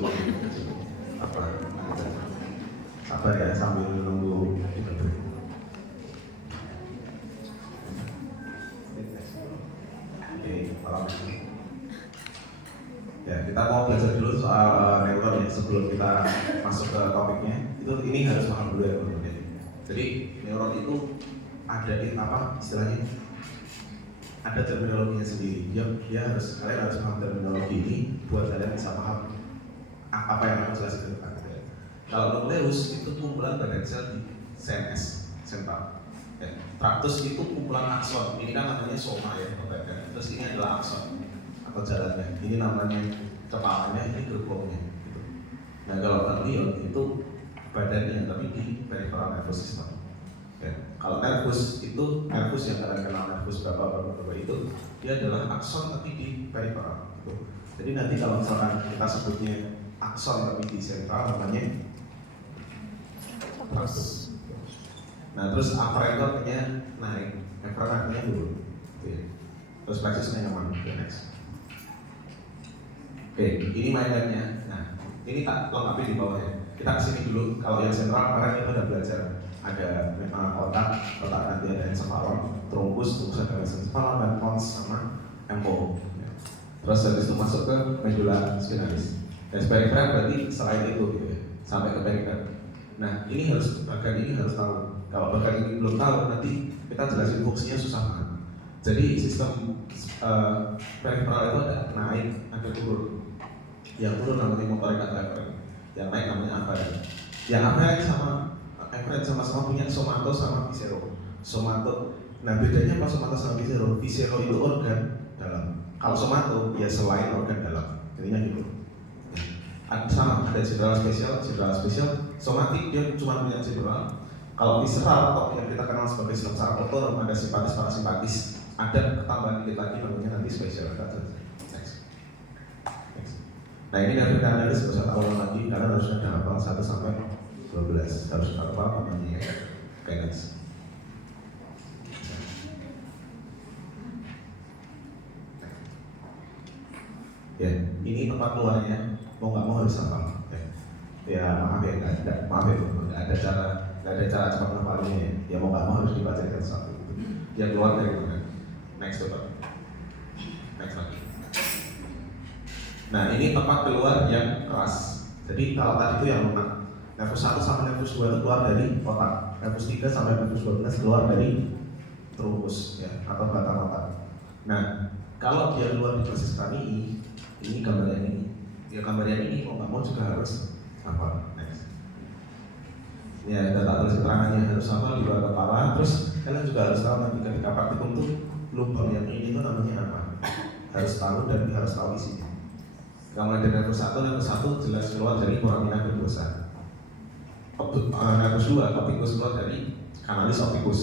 muncul apa sabar ya sambil menunggu itu. Oke, malam. Ya, kita mau belajar dulu soal neuron ya sebelum kita masuk ke topiknya. Ini harus paham dulu ya teman-teman. Jadi neuron itu ada apa istilahnya? Ada terminologinya sendiri. Kalian harus paham terminologi ini buat kalian bisa paham apa yang akan jelaskan ke depan. Kalau nukleus itu kumpulan badan sel di CNS sentral. Ya, traktus itu kumpulan akson. Ini kan namanya soma ya, badan. Terus ini adalah akson atau jalannya. Ini namanya kepalanya, ini gerbongnya. Gitu. Nah kalau ganglion itu badannya, tapi di peripheral nervous system. Ya. Kalau nervus itu nervus yang kalian kenal nervus berapa itu dia adalah akson tapi di peripheral. Gitu. Jadi nanti kalau misalkan kita sebutnya akson tapi di sentral namanya traktus. Nah terus afferentornya naik, efferentornya turun. Terus plexusnya nyaman. Next. Oke, ini mainannya. Nah, ini tak lengkapi di bawah ya. Kita kesini dulu. Kalau yang sentral kemarin kita udah belajar ada otak nanti ada encephalon, truncus ada mesencephalon dan pons sama empo. Ya. Terus habis itu masuk ke medulla spinalis. Dan perifer berarti selain itu gitu ya, sampai ke perifer. Nah, ini bagian ini harus tahu. Kalau bagian ini belum tahu, nanti kita jelasin fungsinya susah banget. Jadi sistem periferal itu ada naik, ada turun. Yang turun namanya motorik afferent, yang naik namanya afferent. Yang afferent sama punya somato sama viscero. Somato, nah bedanya apa somato sama viscero? Viscero itu organ dalam. Kalau somato ya selain organ dalam, intinya gitu. Ada cedera spesial, somatik dia cuma punya cedera. Kalau visceral atau yang kita kenal sebagai sistem saraf otonom ada simpatis parasimpatis, ada ketambahan dikit lagi namanya nanti spesial. Nah ini dari analis bisa tahu lagi karena harusnya ada hafal 1 sampai 12 harus apa namanya ya. Oke guys. Ya ini tempat keluarnya mau nggak mau harus hafal. Ya maaf ya nggak ada cara cepat menghafalnya ya mau nggak mau harus dibacakan satu. Ya keluar dari mana? Next coba. Next lagi. Nah ini tempat keluar yang keras. Jadi kalau tadi itu yang lunak. Nervus 1 sampai nervus 2 itu keluar dari otak. Nervus 3 sampai nervus 12 keluar dari truncus ya atau batang otak. Nah kalau dia keluar di basis kami ini gambar yang ini. Ya gambar yang ini mau nggak mau juga harus apa? Next. Ya data tulis keterangannya harus sama di luar kepala. Terus kalian juga harus tahu nanti ketika praktikum tuh lubang yang ini itu namanya apa? Harus tahu dan harus tahu isinya. Kalau ada nervus 1 jelas keluar dari foramina verrucosa. Nervus 2 opticus keluar dari canalis opticus.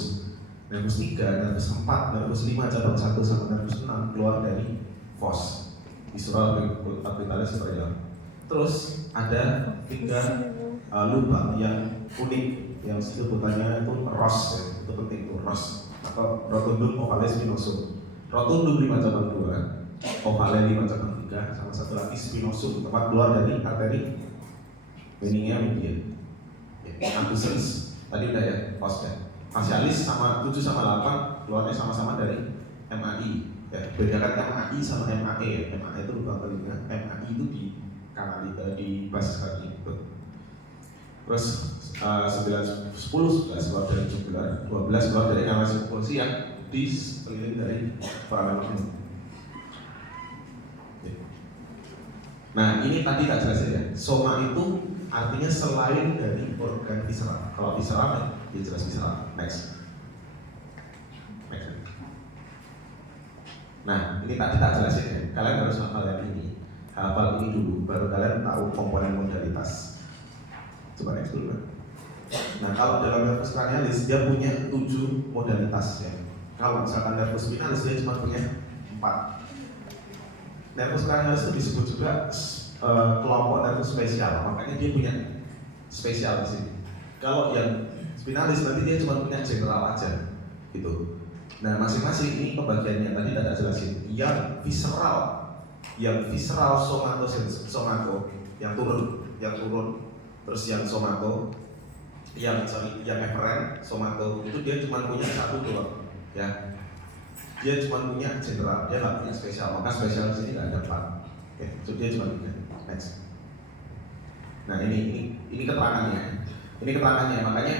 Nervus 3, nervus 4, nervus 5 cabang 1 sama nervus 6 keluar dari fos. Visual orbitalis superior. Terus ada 3 lubang yang unik yang sebutannya itu ROS ya. Itu penting itu ROS atau rotundum ovale spinosum. Rotundum 5 cabang 2, ovale 5 cabang 3, sama satu lagi spinosum tempat keluar dari arteri venia media. Abducens tadi udah ya, pos ya. Facialis sama 7 sama 8 keluarnya sama-sama dari MAI. Ya, bedakan MAI sama MAE ya. MAE itu lubang telinga, MAI itu di kanal di basis kaki. Terus 9, 10, 11 keluar dari jugular, 12 keluar dari kanal sirkulasi yang di sekeliling dari foramen magnum. Nah ini tadi tak jelasin ya. Soma itu artinya selain dari organ visceral. Kalau visceral ya jelas visceral. Next. Nah ini tadi tak jelasin ya. Kalian harus hafal yang ini. Hafal ini dulu, baru kalian tahu komponen modalitas. Coba next dulu. Nah kalau dalam nervus cranialis dia punya 7 modalitas ya. Kalau misalkan nervus spinalis dia cuma punya 4. Nervus cranialis itu disebut juga kelompok nervus spesial, makanya dia punya spesial di sini. Kalau yang spinalis nanti dia cuma punya general aja, gitu. Nah masing-masing ini pembagiannya tadi tidak jelasin. Yang visceral somato yang turun. Terus yang somato, yang efferent, somato itu dia cuma punya satu doang, ya. Dia cuma punya general, dia nggak punya spesial. Maka spesial di sini nggak ada 4. Oke, itu dia cuma 3. Next. Nah ini keterangannya. Ini keterangannya, makanya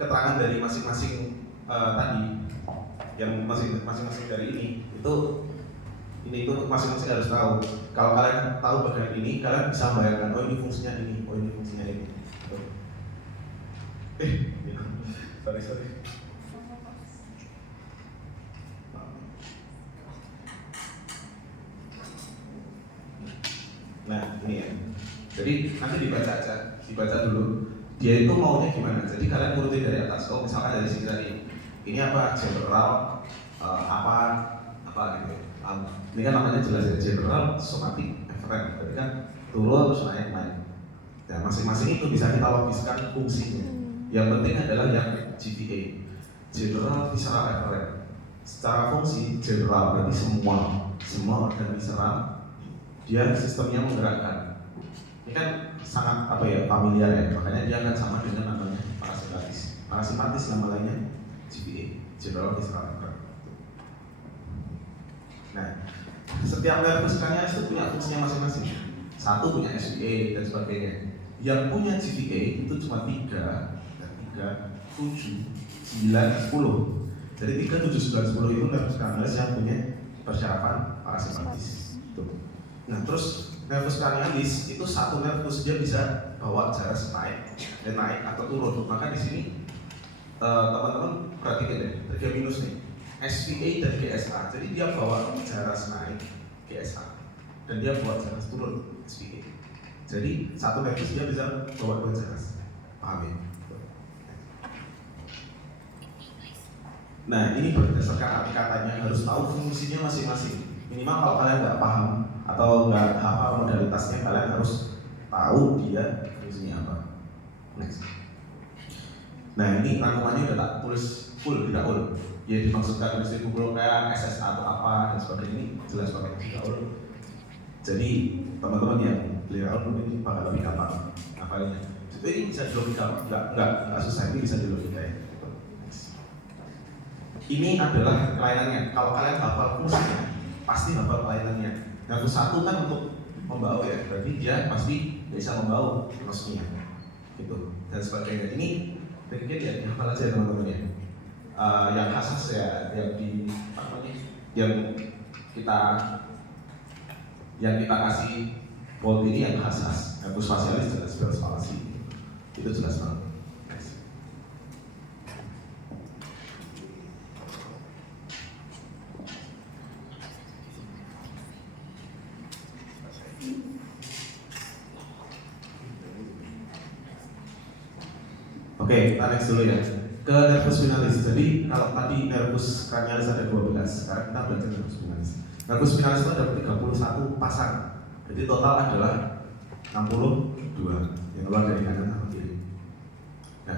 keterangan dari masing-masing tadi, yang masing-masing dari ini itu masing-masing harus tahu. Kalau kalian tahu bagian ini, kalian bisa membayangkan, oh ini fungsinya ini, oh ini fungsinya ini. Sorry. Nah ini ya. Jadi nanti dibaca dulu. Dia itu maunya gimana? Jadi kalian urutin dari atas. Oh misalkan dari sini tadi, ini apa? General, apa gitu. Ini kan namanya jelas ya, general, somatic, efferent. Berarti kan turun terus naik. Ya masing-masing itu bisa kita logiskan fungsinya. Yang penting adalah yang GVA, general, visceral, efferent. Secara fungsi general berarti semua organ visceral dia sistemnya menggerakkan. Ini kan sangat familiar ya, makanya dia akan sama dengan namanya parasimpatis nama lainnya GVA, general visceral efferent. Nah, setiap nervus cranialis itu punya fungsinya masing-masing. Satu punya SVA dan sebagainya. Yang punya GVA itu cuma 3, 7, 9, 10. Jadi 3, 7, 9, 10 itu nervus cranialis yang punya persyaratan parasimpatis. Nah terus nervus cranialis itu satu nervus, dia bisa bawa jarak naik atau turun. Maka di sini teman-teman perhatikan deh, trigeminus nih, SVA dan GSA. Jadi dia bawa jarak naik GSA dan dia bawa jarak turun SVA. Jadi satu nervus dia bisa bawa 2 jarak. Paham ya? Nah ini berdasarkan arti katanya, harus tahu fungsinya masing-masing. Minimal kalau kalian nggak paham atau nggak hafal modalitasnya, kalian harus tahu dia fungsinya apa. Next. Nah ini rangkumannya udah tak tulis full, tidak full. Ya dimaksudkan tulis di Google kayak SSA atau apa dan sebagainya, ini jelas pakai tidak full. Jadi teman-teman yang beli RAUL mungkin bakal lebih gampang hafalnya. Jadi bisa dilogika, nggak susah, ini bisa dilogika ya. Ini adalah kelainannya. Kalau kalian hafal fungsinya, pasti hafal kelainannya. Nervus 1 kan untuk membau ya, berarti dia pasti bisa membau nosnya, gitu dan sebagainya. Ini mungkin ya hafal aja teman-teman ya. Yang khas ya, yang kita kasih volt ini yang khas. Nervus facialis dan spes palsi itu jelas banget. Oke, kita next dulu ya ke nervus spinalis. Jadi kalau tadi nervus cranialis ada 12, sekarang kita belajar nervus spinalis. Nervus spinalis itu ada 31 pasang. Jadi total adalah 62 yang keluar dari kanan sama kiri. Nah,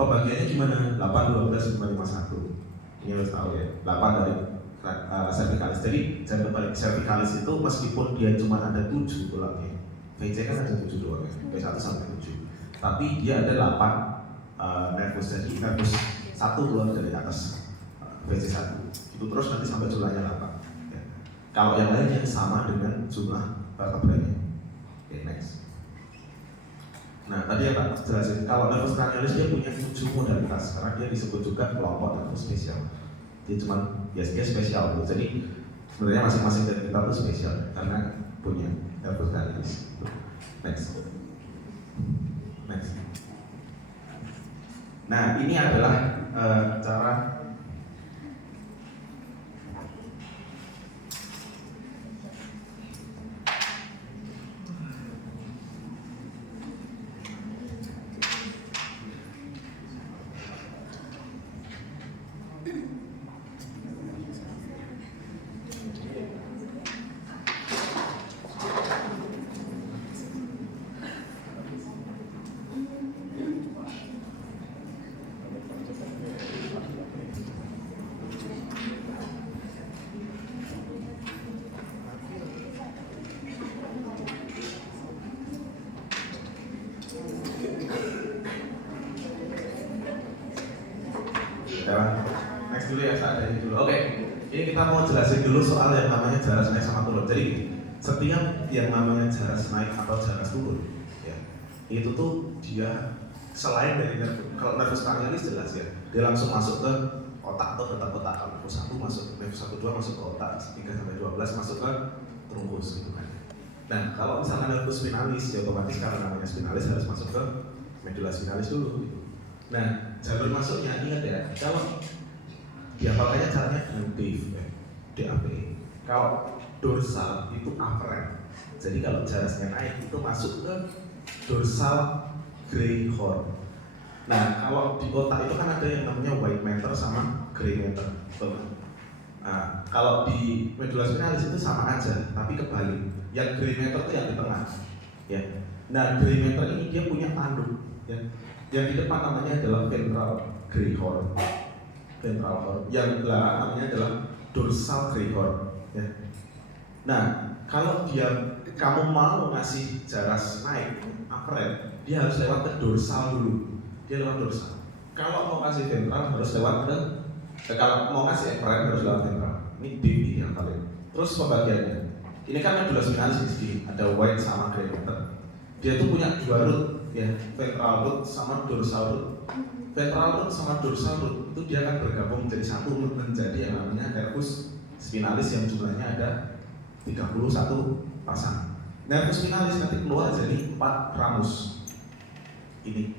pembagiannya gimana? 8, 12, 5, 1. Ini harus tahu ya. 8 dari cervicalis. Jadi jangan balik, cervicalis itu meskipun dia cuma ada 7 tulangnya, VC kan ada 7 doang ya, V1 sampai 7. Tapi dia ada 8 nervus, jadi nervus 1 keluar dari atas VC1 itu terus nanti sampai jumlahnya 8 ya. Kalau yang lainnya sama dengan jumlah vertebranya. Oke, next. Nah tadi yang tak jelasin, kalau nervus cranialis dia punya 7 modalitas karena dia disebut juga kelompok nervus spesial. Dia cuma dia spesial, jadi sebenarnya masing-masing dari kita itu spesial karena punya nervus cranialis. Next. Nah ini adalah cara Next dulu ya, saat ini dulu. Oke, ini kita mau jelasin dulu soal yang namanya jarak naik sama turun. Jadi setiap yang namanya jarak naik atau jarak turun, ya, itu tuh dia selain dari kalau nervus cranialis jelas ya, dia langsung masuk ke otak atau detak otak. Kalau nervus 1 masuk, nervus 1 2 masuk ke otak, 3 sampai 12 masuk ke trunkus gitu kan. Nah, kalau misalkan nervus spinalis, ya otomatis karena namanya spinalis harus masuk ke medula spinalis dulu gitu. Nah, jalur masuknya ingat ya, kalau diapalkannya caranya dengan DAP. Kalau dorsal itu afferent. Jadi kalau jarasnya naik itu masuk ke dorsal gray horn. Nah, kalau di otak itu kan ada yang namanya white matter sama gray matter. Nah, kalau di medula spinalis itu sama aja, tapi kebalik. Yang gray matter itu yang di tengah. Ya. Nah, gray matter ini dia punya tanduk. Ya. Yang di depan namanya adalah ventral gray horn. Ventral horn. Yang di belakang namanya adalah dorsal gray horn. Ya. Nah, kalau kamu mau ngasih jaras naik afferent, dia harus lewat ke dorsal dulu. Dia lewat dorsal. Kalau mau kasih ventral harus lewat ke kalau mau ngasih afferent harus lewat ventral. Ini DV yang paling. Terus pembagiannya. Ini kan medula spinalis di sini, ada white sama gray matter. Dia tuh punya dua root, ya, ventral root sama dorsal root. Ventral root sama dorsal root itu dia akan bergabung menjadi satu menjadi yang namanya nervus spinalis yang jumlahnya ada 31 pasang. Nervus spinalis nanti keluar jadi 4 ramus. Ini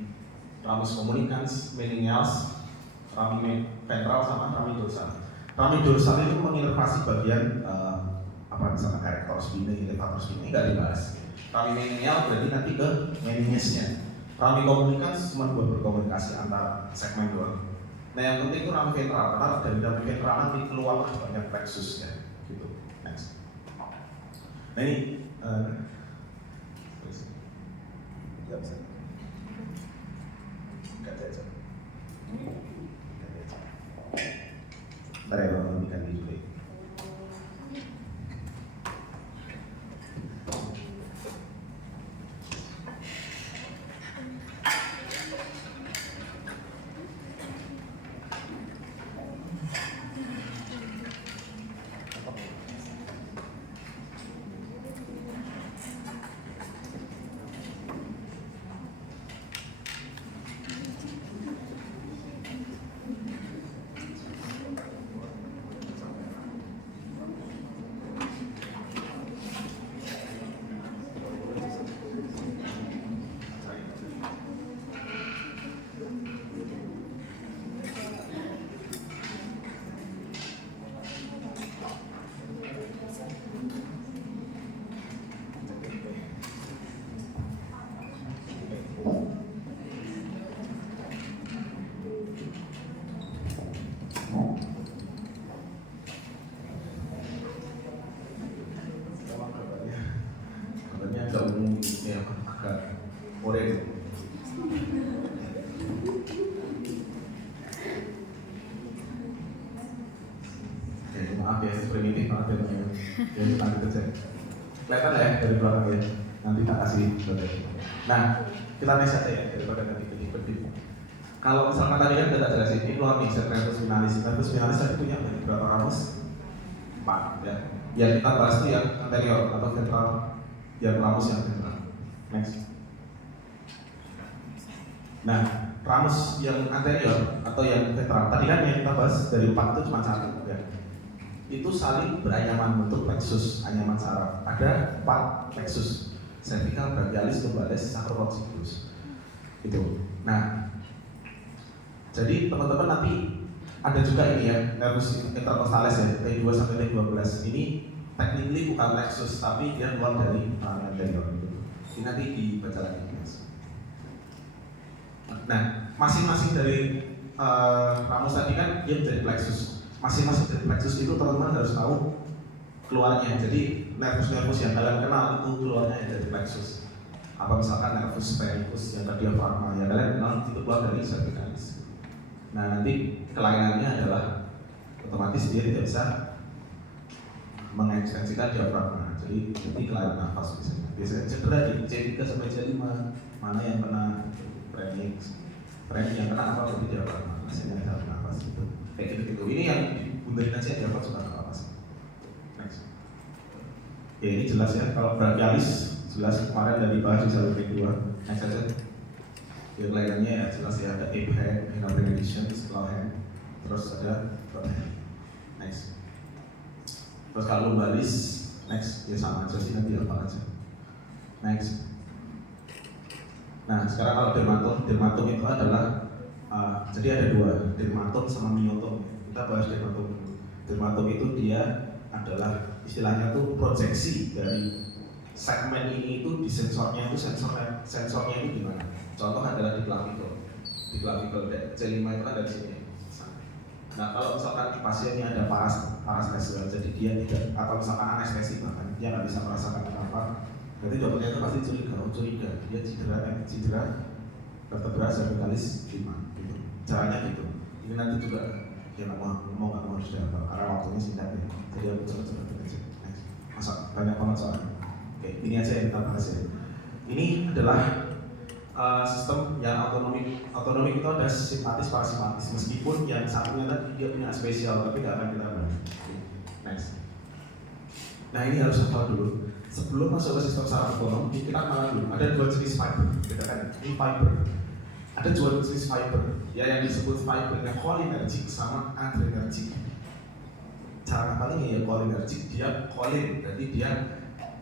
ramus communicans, meningeals, rami ventral sama rami dorsal. Rami dorsal itu menginervasi bagian apa misalnya erector spinae, levator spinae nggak dibahas. Rami meningeal berarti nanti ke meningesnya. Rami communicans cuma buat berkomunikasi antar segmen doang. Nah yang penting itu rami ventral, karena dari rami ventral nanti keluar banyak plexusnya, gitu. Next. Nah ini, nggak bisa. Ganti aja. Ntar ya bang, ganti juga. Maaf ya, primitif banget ya teman-teman. Ya, lanjut aja. Kelihatan ya dari belakang ya. Nanti tak kasih bagian. Nah, kita next aja ya daripada nanti kedip-kedip. Kalau misalkan tadi kan kita jelasin ini keluar nih nervus spinalis. Nervus spinalis tadi punya berapa ramus? 4 ya. Yang kita bahas itu yang anterior atau ventral, yang ramus yang ventral. Next. Nah, ramus yang anterior atau yang ventral tadi kan yang kita bahas dari 4 itu cuma 1 ya. Itu saling beranyaman bentuk plexus, anyaman saraf. Ada 4 plexus, cervical, brachialis, lumbalis, sacrooccipitus. Itu. Nah, jadi teman-teman nanti ada juga ini ya, nervus intercostales ya, T2 sampai T12. Ini technically bukan plexus, tapi dia keluar dari rami anterior. Ini nanti dibaca lagi. Nah, masing-masing dari ramus tadi kan dia menjadi plexus. Masing-masing dari plexus itu teman-teman harus tahu keluarnya. Jadi nervus-nervus yang kalian kenal itu keluarnya dari plexus. Apa misalkan nervus sphericus yang ke diafragma yang kalian kenal itu keluar dari cervicalis. Nah nanti kelainannya adalah otomatis dia tidak bisa mengekstensikan diafragma. Jadi kelainan nafas biasanya cedera di C3 sampai C5 mana yang kena premix Brand yang kena apa berarti dia apa? Hasilnya ada apa sih itu? Kayak gitu-gitu. Ini yang dibunderin aja dia apa suka apa sih? Next. Ya ini jelas ya. Kalau brachialis jelas kemarin dari bahas di jalur kedua. Next aja. Yang lainnya ya jelas ya ada ape hand, hand benediction, skull hand, terus ada front hand. Next. Terus kalau lumbalis, next ya sama aja sih nanti apa aja. Next. Nah sekarang kalau dermatom itu adalah jadi ada dua, dermatom sama myotom. Kita bahas dermatom dulu. Dermatom itu dia adalah istilahnya tuh proyeksi dari segmen ini itu di sensornya itu sensornya itu di mana? Contoh adalah di clavicle C5 itu kan dari sini. Nah kalau misalkan pasiennya ada parastesial, jadi dia tidak atau misalkan anestesi bahkan dia nggak bisa merasakan apa-apa, berarti dokternya itu pasti curiga dia cedera vertebra cervicalis 5 gitu. Caranya gitu. Ini nanti juga dia nggak mau harus diapa karena waktunya singkat ya. Jadi aku coba aja. Masa banyak banget soalnya. Oke, ini aja yang kita bahas ya. Ini adalah sistem yang otonomi itu ada simpatis parasimpatis, meskipun yang satunya tadi dia punya spesial tapi nggak akan kita bahas. Next. Nah ini harus hafal dulu. Sebelum masuk ke sistem saraf otonom, kita malah dulu ada dua jenis fiber, bedakan ini fiber. Ada dua jenis fiber, ya yang disebut fibernya cholinergic sama adrenergic. Cara ngapalnya ya cholinergic, dia cholin, berarti dia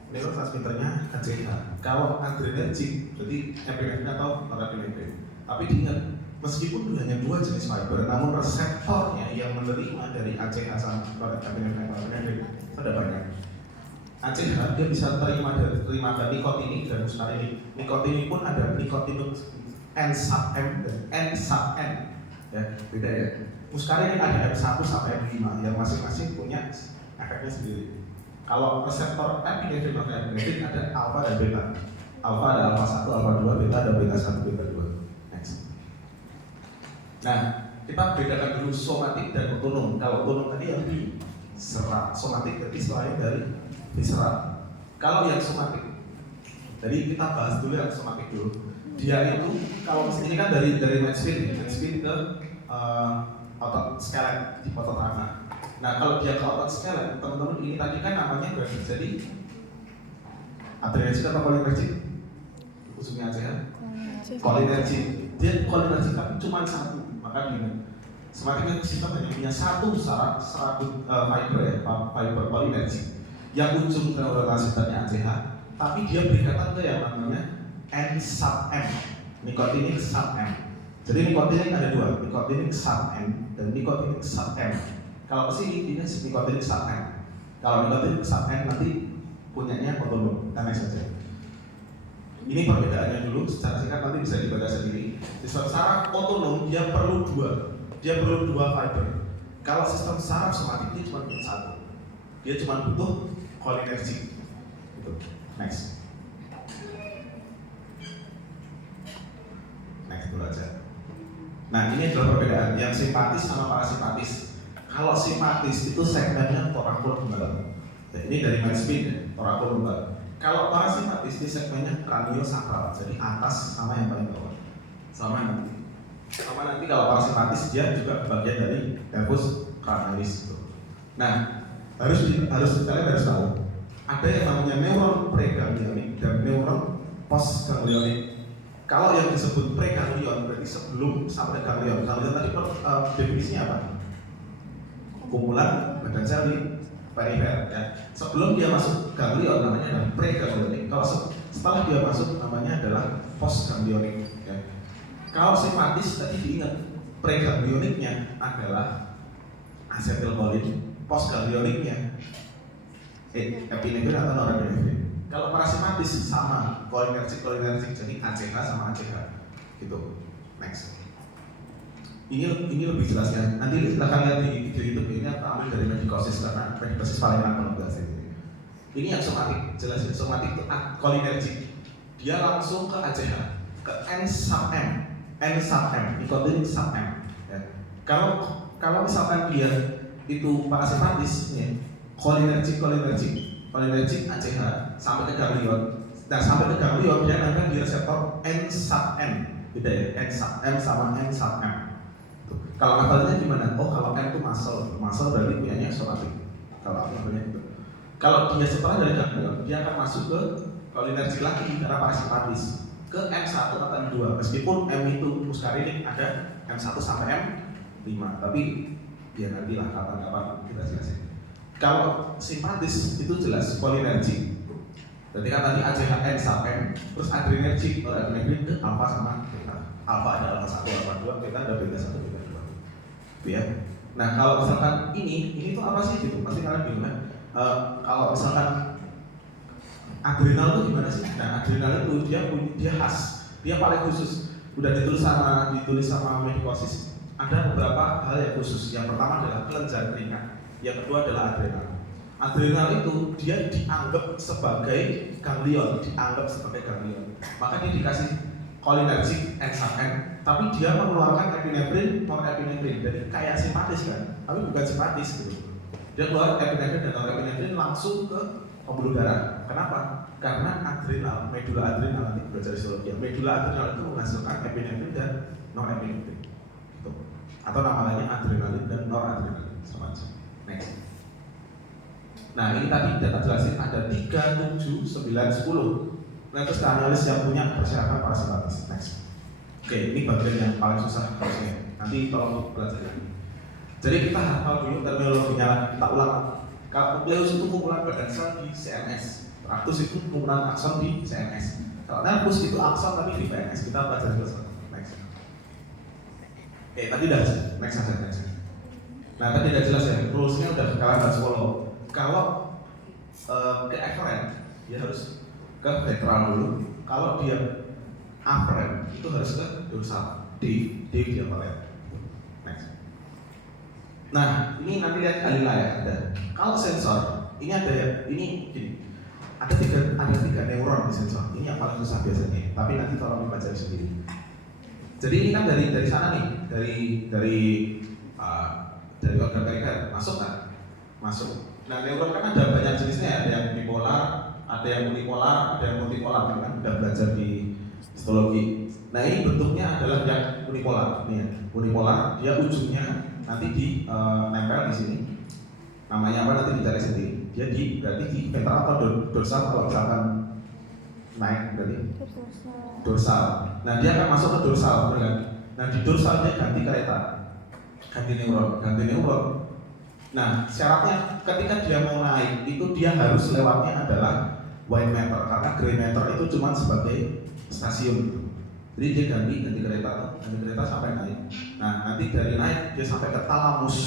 neurotransmitternya ACH. Kalau adrenergic, berarti epinefrin atau norepinefrin. Tapi diingat, meskipun hanya dua jenis fiber, namun reseptornya yang menerima dari ACH sama norepinefrin atau norepinefrin itu ada banyak. ACH dia bisa terima dari nikotinik dan muscarinic. Nikotinik pun ada nikotinuk N sub M dan N sub N, ya beda ya. Muscarinic ada M1 sampai M5 yang masing-masing punya efeknya sendiri. Kalau reseptor epinefrin atau epinefrin ada alfa dan beta. Alfa ada alfa 1, alfa 2, beta ada beta 1, beta 2. Next. Nah, kita bedakan dulu somatik dan otonom. Kalau otonom tadi yang di serat, somatik berarti selain dari visceral. Kalau yang somatik, jadi kita bahas dulu yang somatik dulu. Dia itu kalau ini kan dari Mansfield ke otot skelet di otot anak. Nah kalau dia ke otot skelet, teman-teman ini tadi kan namanya grafik. Jadi adrenergic atau cholinergic? Ujungnya aja ya. Cholinergic. Dia cholinergic tapi cuma satu, maka gini. Semakin sistem hanya punya satu serabut fiber ya, fiber cholinergic. Yang ujung neurotransmitternya ACH, tapi dia berikatan ke yang namanya N sub M, nikotinik sub M. Jadi nikotinik ada dua, nikotinik sub M dan nikotinik sub M. Kalau kesini ini nikotinik sub M. Kalau nikotinik sub M nanti punyanya otonom, kita next saja. Ini perbedaannya dulu, secara singkat nanti bisa dibaca sendiri. Sistem saraf otonom dia perlu dua fiber. Kalau sistem saraf somatik dia cuma punya satu, dia cuma butuh cholinergic. Gitu. Next dulu aja. Nah ini adalah perbedaan yang simpatis sama parasimpatis. Kalau simpatis itu segmennya thoracolumbar. Nah, ini dari Mansfield, thoracolumbar. Kalau parasimpatis ini segmennya craniosacral, jadi atas sama yang paling bawah. Sama nanti kalau parasimpatis dia juga bagian dari nervus cranialis itu. Nah kalian harus tahu ada yang namanya neuron preganglionik dan neuron postganglionik. Kalau yang disebut preganglion berarti sebelum sampai ganglion. Ganglion tadi definisinya apa? Kumpulan badan sel di perifer ya. Sebelum dia masuk ganglion namanya adalah preganglionik. Kalau setelah dia masuk namanya adalah postganglionik ya. Kalau simpatis tadi diingat preganglioniknya adalah acetylcholine, postganglioniknya epinefrin atau norepinefrin. Kalau parasimpatis sama cholinergic jadi ACH sama ACH gitu. Next. Ini lebih jelas ya. Nanti kita akan lihat di video YouTube ini aku ambil dari medikosis karena medikosis paling enak bahas ini. Ini yang somatik, jelas ya. Somatik itu cholinergic. Dia langsung ke ACH, ke N sub M, nikotin sub M. Ya. Kalau misalkan dia itu parasimpatis, ya, cholinergic ACH sampai ke ganglion. Dan sampai ke ganglion dia nanti di reseptor N sub M. beda ya, M sama N sub M. Tuh. Kalau ngafalnya gimana? Oh kalau M itu muscle berarti punyanya somatic. Kalau aku ngafalnya gitu. Kalau dia setelah dari ganglion, dia akan masuk ke cholinergic lagi karena parasimpatis ke M1 atau M2. Meskipun M itu muskarinik ada M1 sampai M5, tapi ya nantilah kapan-kapan kita jelasin. Kalau simpatis itu jelas cholinergic. Berarti kan tadi ACHN sub M, terus adrenergic, adrenergic ke alpha sama beta. Alpha ada alpha 1, alpha 2, beta ada beta 1, beta 2. Gitu ya. Nah kalau misalkan ini tuh apa sih gitu? Pasti kalian bingung kan? Kalau misalkan adrenal itu gimana sih? Nah adrenal itu dia khas, dia paling khusus. Udah ditulis sama medikosis. Ada beberapa hal yang khusus. Yang pertama adalah kelenjar keringat, yang kedua adalah adrenal. Adrenal itu dia dianggap sebagai ganglion, maka dia dikasih cholinergic N sub N, tapi dia mengeluarkan epinefrin, norepinefrin, jadi kayak simpatis kan, tapi bukan simpatis gitu. Dia keluar epinefrin dan norepinefrin langsung ke pembuluh darah. Kenapa? Karena adrenal, medula adrenal, nanti belajar histologi. Medula adrenal itu menghasilkan epinefrin dan norepinefrin, gitu. Atau nama lainnya adrenalin dan noradrenalin, sama aja. Next. Nah ini tadi data jelasin ada 3, 7, 9, 10. Nah terus analis yang punya persyaratan parasimpatis. Next. Oke, ini bagian yang paling susah harusnya. Nanti tolong belajar lagi. Jadi kita hafal dulu terminologinya, kita ulang. Kalau nukleus itu kumpulan badan sel di CNS, traktus itu kumpulan akson di CNS. Kalau nervus itu akson tapi di PNS. Kita belajar dulu. Next. Oke, tadi udah next aja. Nah tadi udah jelas ya, rulesnya udah kalian harus follow. Kalau ke efferent dia harus ke ventral dulu. Kalau dia afferent itu harus ke dorsal. D dia apa? Next. Nah ini nanti lihat alila ya. Ada. Kalau sensor ini ada ya. Ini gini. Ada tiga neuron di sensor. Ini yang paling susah biasanya. Tapi nanti tolong dibaca sendiri. Jadi ini kan dari sana nih, dari organ perifer masuk kan? Masuk. Nah neuron kan ada banyak jenisnya, ada yang bipolar, ada yang unipolar, ada yang multipolar, kan udah belajar di histologi. Nah ini bentuknya adalah yang unipolar, nih ya. Unipolar, dia ujungnya nanti nempel di sini. Namanya apa nanti dicari sendiri. Dia berarti di ventral atau dorsal kalau misalkan naik berarti dorsal. Nah dia akan masuk ke dorsal, kan? Nah di dorsal dia ganti kereta, ganti neuron. Nah, syaratnya ketika dia mau naik itu dia harus lewatnya adalah white matter karena gray matter itu cuma sebagai stasiun. Jadi dia ganti kereta sampai naik. Nah, nanti dari naik dia sampai ke talamus.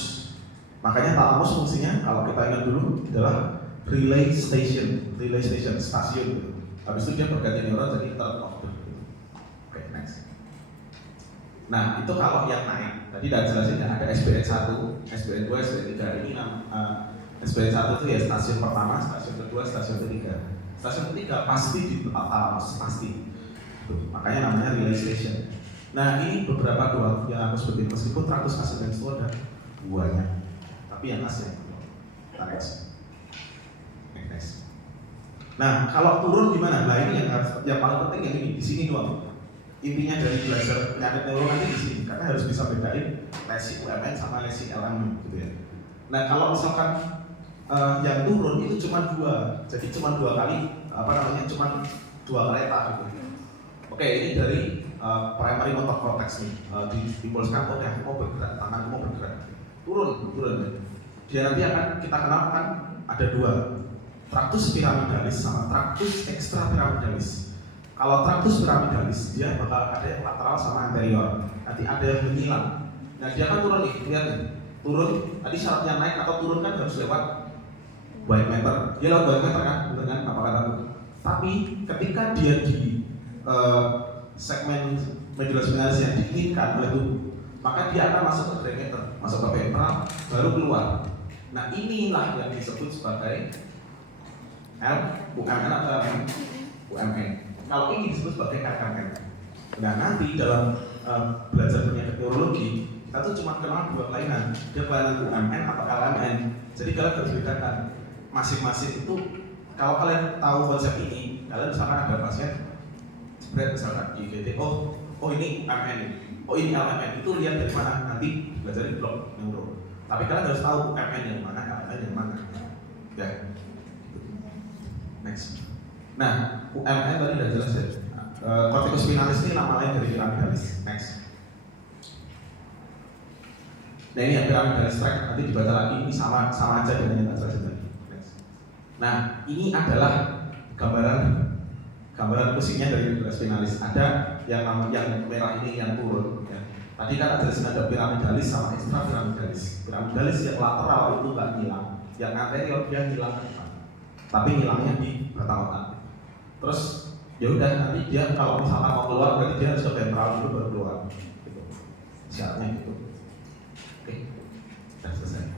Makanya talamus fungsinya kalau kita ingat dulu adalah relay station, stasiun gitu. Habis itu dia berganti neuron jadi third order. Oke, next. Nah, itu kalau yang naik. Tadi udah jelasin ya, ada SBN 1, SBN 2, SBN 3. Ini SBN 1 itu ya stasiun pertama, stasiun kedua, stasiun ketiga. Stasiun ketiga pasti di talamus, pasti. Makanya namanya relay station. Nah, ini beberapa doang yang aku sebutin, meskipun traktus ascendens itu ada buahnya. Tapi yang asli. Next. Nah, kalau turun gimana? Nah, ini yang paling penting yang ini di sini doang. Intinya dari belajar penyakit neuro nanti di sini, karena harus bisa bedain lesi UMN sama lesi LM gitu ya. Nah kalau misalkan yang turun itu cuma 2, jadi cuma 2 kali cuma 2 kereta gitu. Oke, ini dari primary motor cortex nih, diimpulskan oleh aku mau bergerak, tangan mau bergerak, turun. Dia nanti akan kita kenalkan ada 2, traktus piramidalis sama traktus ekstrapiramidalis. Kalau traktus piramidalis dia bakal ada yang lateral sama anterior. Nanti ada yang menyilang. Nah dia kan turun nih, lihat nih. Turun, tadi syaratnya naik atau turun kan harus lewat white matter. Dia lewat white matter kan, bener kan? Apa kataku? Tapi ketika dia di segmen medulla spinalis yang diinginkan oleh tubuh, maka dia akan masuk ke gray matter, masuk ke ventral, baru keluar. Nah inilah yang disebut sebagai UMN atau UMN. Kalau ini disebut sebagai KKN. Nah nanti dalam belajar penyakit neurologi kita tuh cuma kenal 2 kelainan, dia kelainan UMN atau LMN. Jadi kalian harus bedakan masing-masing itu. Kalau kalian tahu konsep ini, kalian misalkan ada pasien spread misalkan IGT, oh ini MN, oh ini LMN, itu lihat dari mana, nanti belajar di blog neuro. Tapi kalian harus tahu MN yang mana, LMN yang mana. Ya. Next. Nah, UMN tadi udah jelas ya. Corticus spinalis ini nama lain dari pyramidalis. Next. Nah ini ya pyramidalis tract, nanti dibaca lagi, ini sama aja dengan yang tadi. Next. Nah ini adalah gambaran pusingnya dari spinalis. Ada yang merah ini yang turun. Ya. Tadi kan ada pyramidalis sama extra pyramidalis. Pyramidalis yang lateral itu nggak hilang, yang anterior dia hilang ke depan, tapi hilangnya di batang otak. Terus ya udah nanti dia kalau misalkan mau keluar berarti dia harus ke ventral dulu baru keluar. Gitu. Syaratnya gitu. Oke, sudah selesai.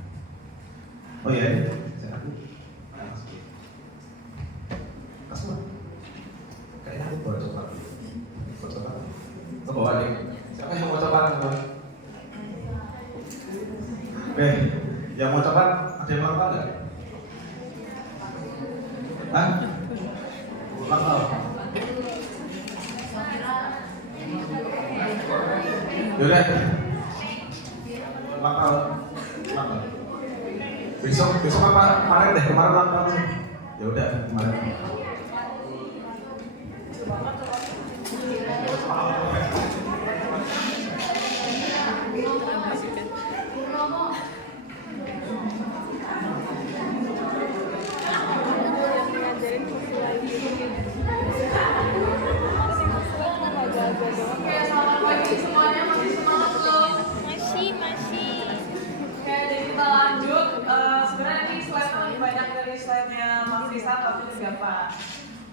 Oh iya, Kasih. Kayaknya aku bawa coklat. Ke bawah deh. Siapa yang mau coklat? Oke, yang mau coklat ada yang lapar nggak? Hah? Lapar. Yaudah. Lapar. Besok apa? Kemarin lapar. Ya udah kemarin.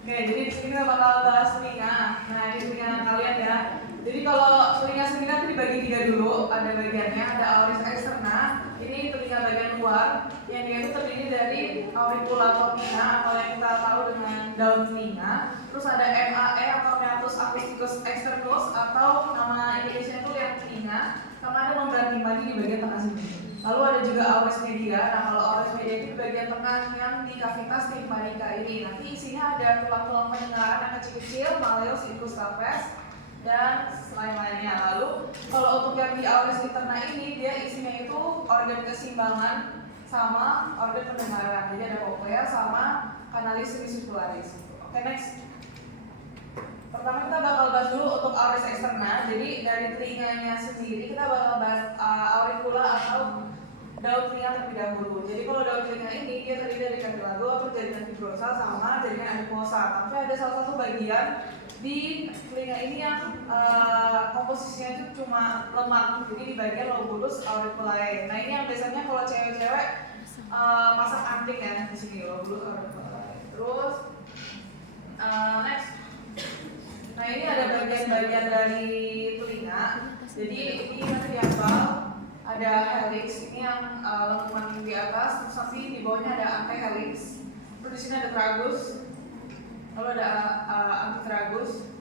Oke, jadi di sini kita bakal bahas telinga. Nah, ini telinga kalian ya. Jadi kalau telinga itu dibagi 3 dulu. Ada bagiannya, ada auris externa. Ini telinga bagian luar, yang dia itu terdiri dari auricula cornea atau yang kita tahu dengan daun telinga. Terus ada MAE atau meatus acousticus externus atau nama Indonesia itu yang telinga. Sama ada membran timpani di bagian tengah sini. Lalu ada juga auris media. Nah, kalau auris media itu di bagian tengah yang di kavitas timpanica ini. Nanti isinya ada tulang-tulang pendengaran yang kecil-kecil, malleus, incus stapes, dan lain-lainnya. Lalu kalau untuk yang di auris interna ini, dia isinya itu organ keseimbangan sama organ pendengaran. Jadi ada cochlea sama canalis semicircularis. Oke, next. Pertama kita bakal bahas dulu untuk auris externa. Jadi dari telinganya sendiri kita bakal bahas auricula atau daun telinga terlebih dahulu. Jadi kalau daun telinga ini dia terdiri dari cartilago atau jaringan fibrosa sama jaringan adiposa. Tapi ada salah satu bagian di telinga ini yang komposisinya itu cuma lemak. Jadi di bagian lobulus auriculae. Nah ini yang biasanya kalau cewek-cewek pasang anting ya di sini lobulus auriculae. Terus next. Nah ini ada bagian-bagian dari telinga. Jadi ini nanti dihafal. Ada helix, ini yang lengkungan di atas, terus nanti di bawahnya ada antehelix. Terus di sini ada tragus, lalu ada antitragus.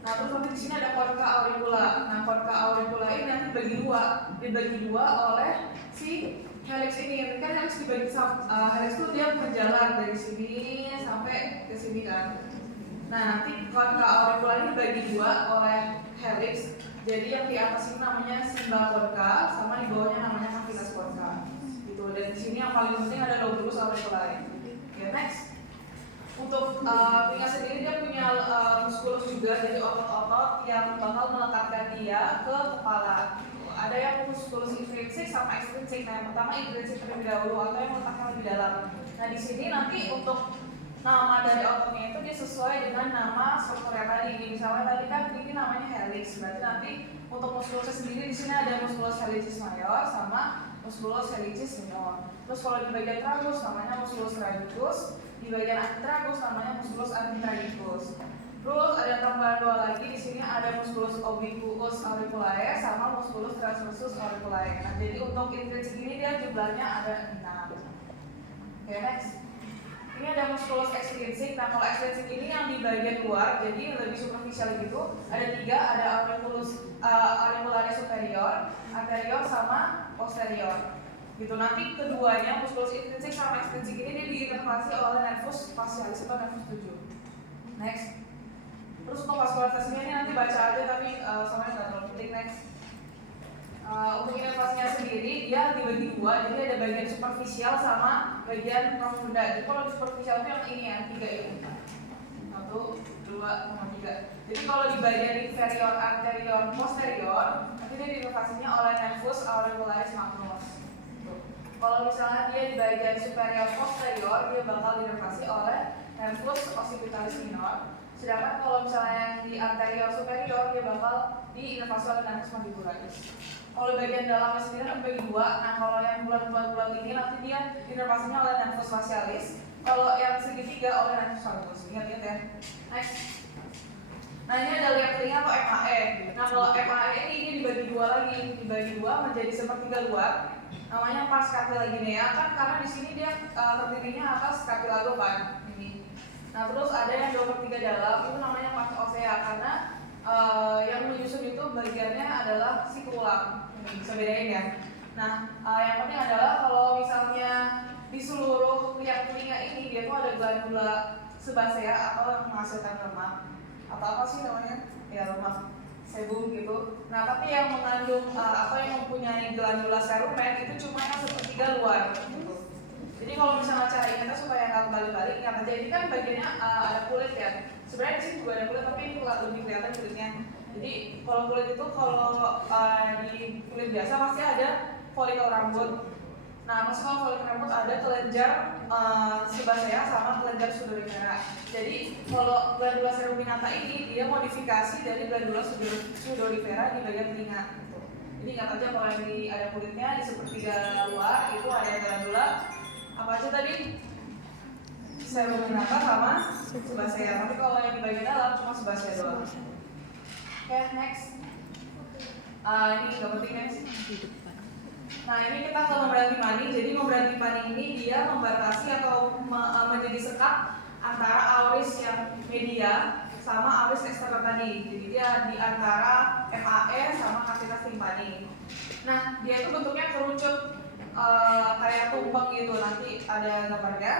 Nah terus nanti di sini ada corca auricula. Nah corca auricula ini nanti dibagi dua oleh si helix ini. Kan helix dibagi helix itu dia berjalan dari sini sampai ke sini kan. Nah nanti corca auricula ini dibagi dua oleh helix. Jadi yang di atas ini namanya simba corca, sama di bawahnya namanya cavitas corca. Gitu. Dan di sini yang paling penting ada lobulus auriculae. Oke, next. Untuk telinga sendiri dia punya muskulus juga, jadi otot-otot yang bakal melekatkan dia ke kepala. Ada yang muskulus intrinsik sama ekstrinsik. Nah, yang pertama intrinsik terlebih dahulu atau yang letaknya lebih dalam. Nah, di sini nanti untuk nama dari ototnya itu dia sesuai dengan nama strukturnya tadi. Misalnya tadi kan ini namanya helix, berarti nanti untuk muskulusnya sendiri di sini ada musculus helicis mayor sama musculus helicis minor. Terus kalau di bagian tragus namanya musculus tragicus, di bagian antitragus namanya musculus antitragicus. Terus ada tambahan dua lagi di sini ada musculus obliquus auriculae sama musculus transversus auriculae. Nah, jadi untuk intrinsik ini dia jumlahnya ada 6. Oke, next. Ini ada musculus extrinsik. Nah kalau extrinsik ini yang di bagian luar, jadi lebih superficial gitu. Ada 3, ada auricularis superior, anterior sama posterior. Gitu. Nanti keduanya musculus intrinsik sama extrinsik ini dia diinervasi oleh nervus facialis atau nervus 7. Next. Terus untuk vaskularitasnya ini nanti baca aja tapi soalnya nggak terlalu penting. Next. Untuk inervasinya sendiri dia dibagi dua, jadi ada bagian superficial sama bagian profunda. Jadi kalau di superficial itu yang ini yang 3 ini. 1, 2, 3. Jadi kalau di bagian inferior, anterior, posterior, nanti dia diinervasinya oleh nervus auricularis magnus. Kalau misalnya dia di bagian superior posterior, dia bakal diinervasi oleh nervus occipitalis minor. Sedangkan kalau misalnya yang di anterior superior, dia bakal diinervasi oleh nervus mandibularis. Kalau bagian dalamnya sendiri dibagi dua. Nah, kalau yang bulat-bulat ini nanti dia inervasinya oleh nervus facialis. Kalau yang segitiga oleh nervus valgus. Ingat-ingat ya. Next. Nah, ini ada lihat telinga atau FAE. Nah, kalau FAE ini dibagi dua lagi, dibagi dua menjadi sepertiga luar. Namanya pars capilla guinea kan karena di sini dia terdirinya atas cartilago kan ini. Nah, terus ada yang 2/3 dalam itu namanya pars osea karena yang menyusun itu bagiannya adalah si tulang. Ini bisa bedain ya. Nah, yang penting adalah kalau misalnya di seluruh liang telinga ini dia tuh ada glandula sebasea atau yang menghasilkan lemak atau apa sih namanya? Ya lemak sebum gitu. Nah, tapi yang mengandung atau yang mempunyai glandula cerumen itu cuma yang sepertiga luar gitu. Jadi kalau misalnya cara ingatnya supaya nggak kembali-balik, ingat aja ini kan bagiannya ada kulit ya. Sebenarnya di sini juga ada kulit, tapi ini lebih kelihatan kulitnya. Jadi kalau kulit itu kalau di kulit biasa pasti ada folikel rambut. Nah, maksudnya kalau folikel rambut ada kelenjar sebasea sama kelenjar sudorifera. Jadi kalau glandula ceruminata ini dia modifikasi dari glandula sudorifera di bagian telinga. Gitu. Jadi ingat aja kalau yang ada kulitnya di sepertiga luar itu ada glandula apa aja tadi? Ceruminata sama sebasea. Tapi kalau yang di bagian dalam cuma sebasea doang. Oke, next. Ini nggak penting next. Nah, ini kita ke membran timpani. Jadi membran timpani ini dia membatasi atau menjadi sekat antara auris yang media sama auris eksterna tadi. Jadi dia di antara FAE sama cavitas timpani. Nah, dia itu bentuknya kerucut kayak tumpeng gitu. Nanti ada gambarnya.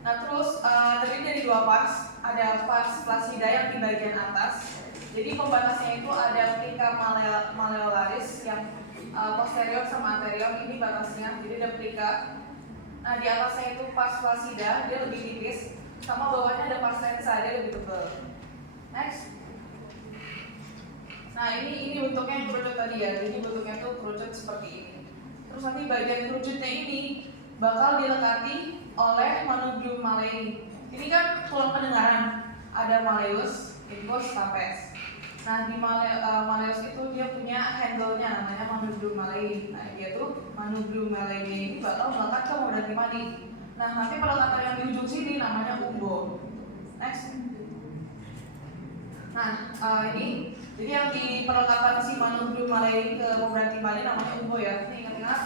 Nah, terus terdiri dari dua pars. Ada pars placida yang di bagian atas. Jadi pembatasnya itu ada plica malleolaris yang posterior sama anterior ini batasnya. Jadi ada plica. Nah, di atasnya itu pars placida, dia lebih tipis. Sama bawahnya ada pars tensa, dia lebih tebal. Next. Nah, ini bentuknya kerucut tadi ya. Jadi bentuknya tuh kerucut seperti ini. Terus nanti bagian kerucutnya ini bakal dilekati oleh manubrium malleoli. Ini kan tulang pendengaran. Ada malleus, infus, stapes. Nah, di malleus itu dia punya handle-nya namanya manubrium malleoli. Nah, dia tuh manubrium malleoli ini bakal melekat ke membran timpani. Nah, nanti pelekatan yang di ujung sini namanya umbo. Next. Nah, ini jadi yang di pelekatan si manubrium malleoli ke membran timpani namanya umbo ya. Ini ingat-ingat.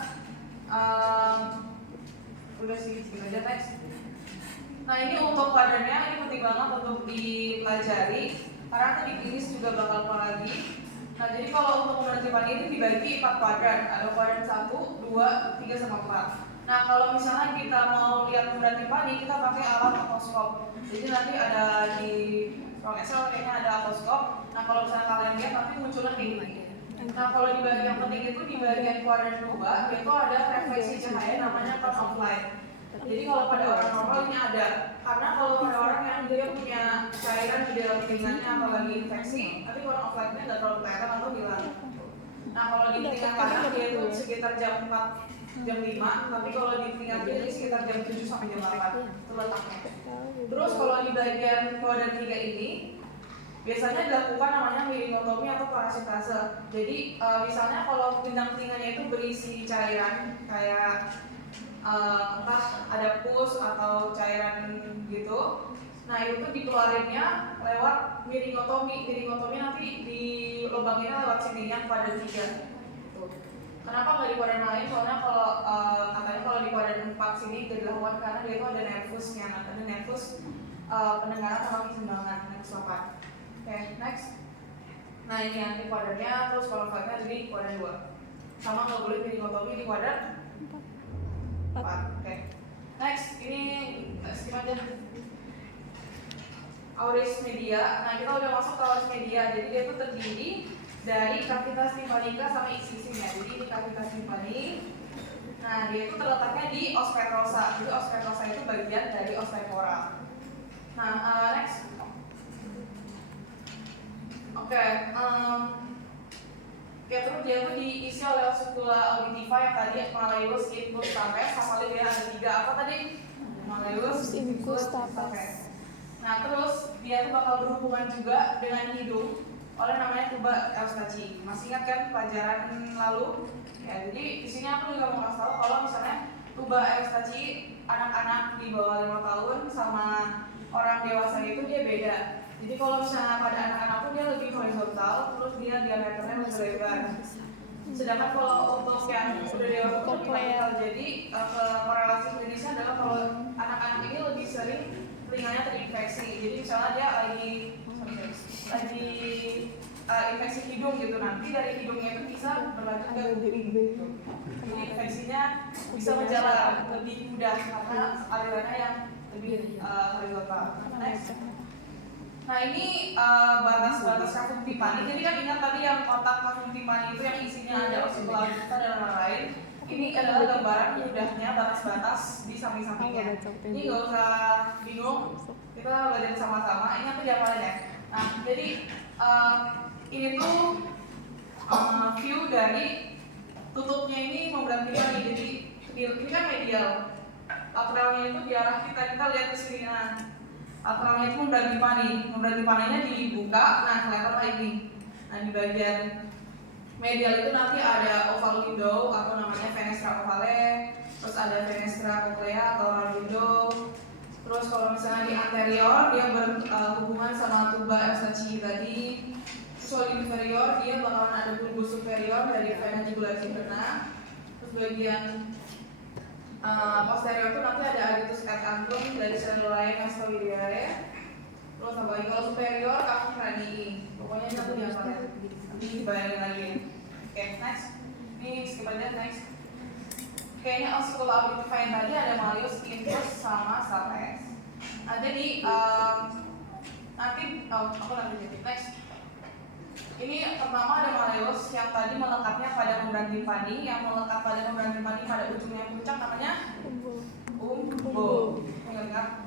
Udah sih, gitu aja next. Nah, ini untuk kuadrannya ini penting banget untuk dipelajari karena nanti di klinis juga bakal keluar lagi. Nah, jadi kalau untuk membran timpani ini dibagi 4 kuadran. Ada kuadran 1, 2, 3, sama 4. Nah, kalau misalnya kita mau lihat membran timpani, kita pakai alat otoskop. Jadi nanti ada di ruang Excel kayaknya ada otoskop. Nah, kalau misalnya kalian lihat nanti munculnya kayak gini. Nah, kalau di bagian yang penting itu di bagian kuadran 2 itu ada refleksi cahaya namanya cone of light. Jadi kalau pada orang normal ini ada, karena kalau pada orang yang dia punya cairan di dalam telinganya apalagi infeksi, tapi cone of light-nya nggak terlalu kelihatan atau hilang. Nah, kalau di telinga kanan dia itu sekitar jam 4, jam 5, tapi kalau di telinga kiri sekitar jam 7 sampai jam 8 itu letaknya. Terus kalau di bagian kuadran 3 ini biasanya dilakukan namanya miringotomi atau parasitase. Jadi misalnya kalau gendang telinganya itu berisi cairan kayak entah ada pus atau cairan gitu. Nah, itu dikeluarinnya lewat miringotomi. Miringotomi nanti di lubanginnya lewat sini yang kuadran 3. Tuh. Kenapa nggak di kuadran lain? Soalnya kalau katanya kalau di kuadran 4 sini gak dilakukan karena dia itu ada nervusnya, ada nervus pendengaran sama keseimbangan nervus 8. Oke, next. Nah, ini nanti kuadrannya, terus kalau flightnya di kuadran 2. Sama nggak boleh miringotomi di kuadran 4. Oke. Next, ini skip aja. auris media. Nah, kita udah masuk ke auris media. Jadi dia itu terdiri dari cavitas tympanica sama isi-isinya. Jadi ini cavitas tympani. Nah, dia itu terletaknya di os petrosa. Jadi os petrosa itu bagian dari os temporal. Nah, next. Oke, terus dia itu diisi oleh oscula auditiva yang tadi malleus, incus, stapes. Sama dia ada 3 apa tadi? Malleus, incus, stapes. Nah, terus dia itu bakal berhubungan juga dengan hidung oleh namanya tuba Eustachi. Masih ingat kan pelajaran lalu? Ya, jadi di sini aku juga mau kasih tahu kalau misalnya tuba Eustachi anak-anak di bawah 5 tahun sama orang dewasa itu dia beda. Jadi kalau misalnya pada anak-anak itu dia lebih horizontal, terus dia diameternya lebih lebar. Sedangkan kalau untuk yang udah dewasa itu lebih vertikal. Jadi korelasi klinisnya adalah kalau anak-anak ini lebih sering telinganya terinfeksi. Jadi misalnya dia lagi infeksi hidung gitu, nanti dari hidungnya itu bisa berlanjut ke kuping gitu. Jadi infeksinya bisa menjalar lebih mudah karena alirannya yang lebih horizontal. Next. Nah, ini batas-batas kafum timpani. Jadi kan ingat tadi yang kotak kafum timpani itu yang isinya ada oscula auditiva dan lain-lain. Ini adalah gambaran mudahnya batas-batas di samping-sampingnya. Ini nggak usah bingung, kita belajar sama-sama. Ini aku diapalin ya. Nah, jadi ini tuh view dari tutupnya ini memberat timpani. Jadi ini kan medial. Lateralnya itu di arah kita lihat ke sini. Nah, lateralnya itu memberat timpaninya dibuka. Nah, kelihatan kayak gini. Nah, di bagian medial itu nanti ada oval window atau namanya fenestra ovale, terus ada fenestra cochlea atau oral window. Terus kalau misalnya di anterior dia berhubungan sama tuba Eustachi tadi. Terus kalau di inferior dia bakalan ada bulbus superior dari vena jugula cisterna. Terus bagian posterior itu nanti ada agitus et antrum dari cellulae mastoideae. Terus apa lagi? Kalau superior kafum cranii. Pokoknya satu di antaranya. Nanti dibayangin lagi. Oke, next. Ini skip aja, next. Kayaknya oscula auditiva yang tadi ada malleus, incus, sama stapes. Nah, jadi aku lanjut jadi next. Ini pertama ada malleus yang tadi melekatnya pada membran timpani, yang melekat pada membran timpani pada ujungnya puncak namanya umbo. Ingat?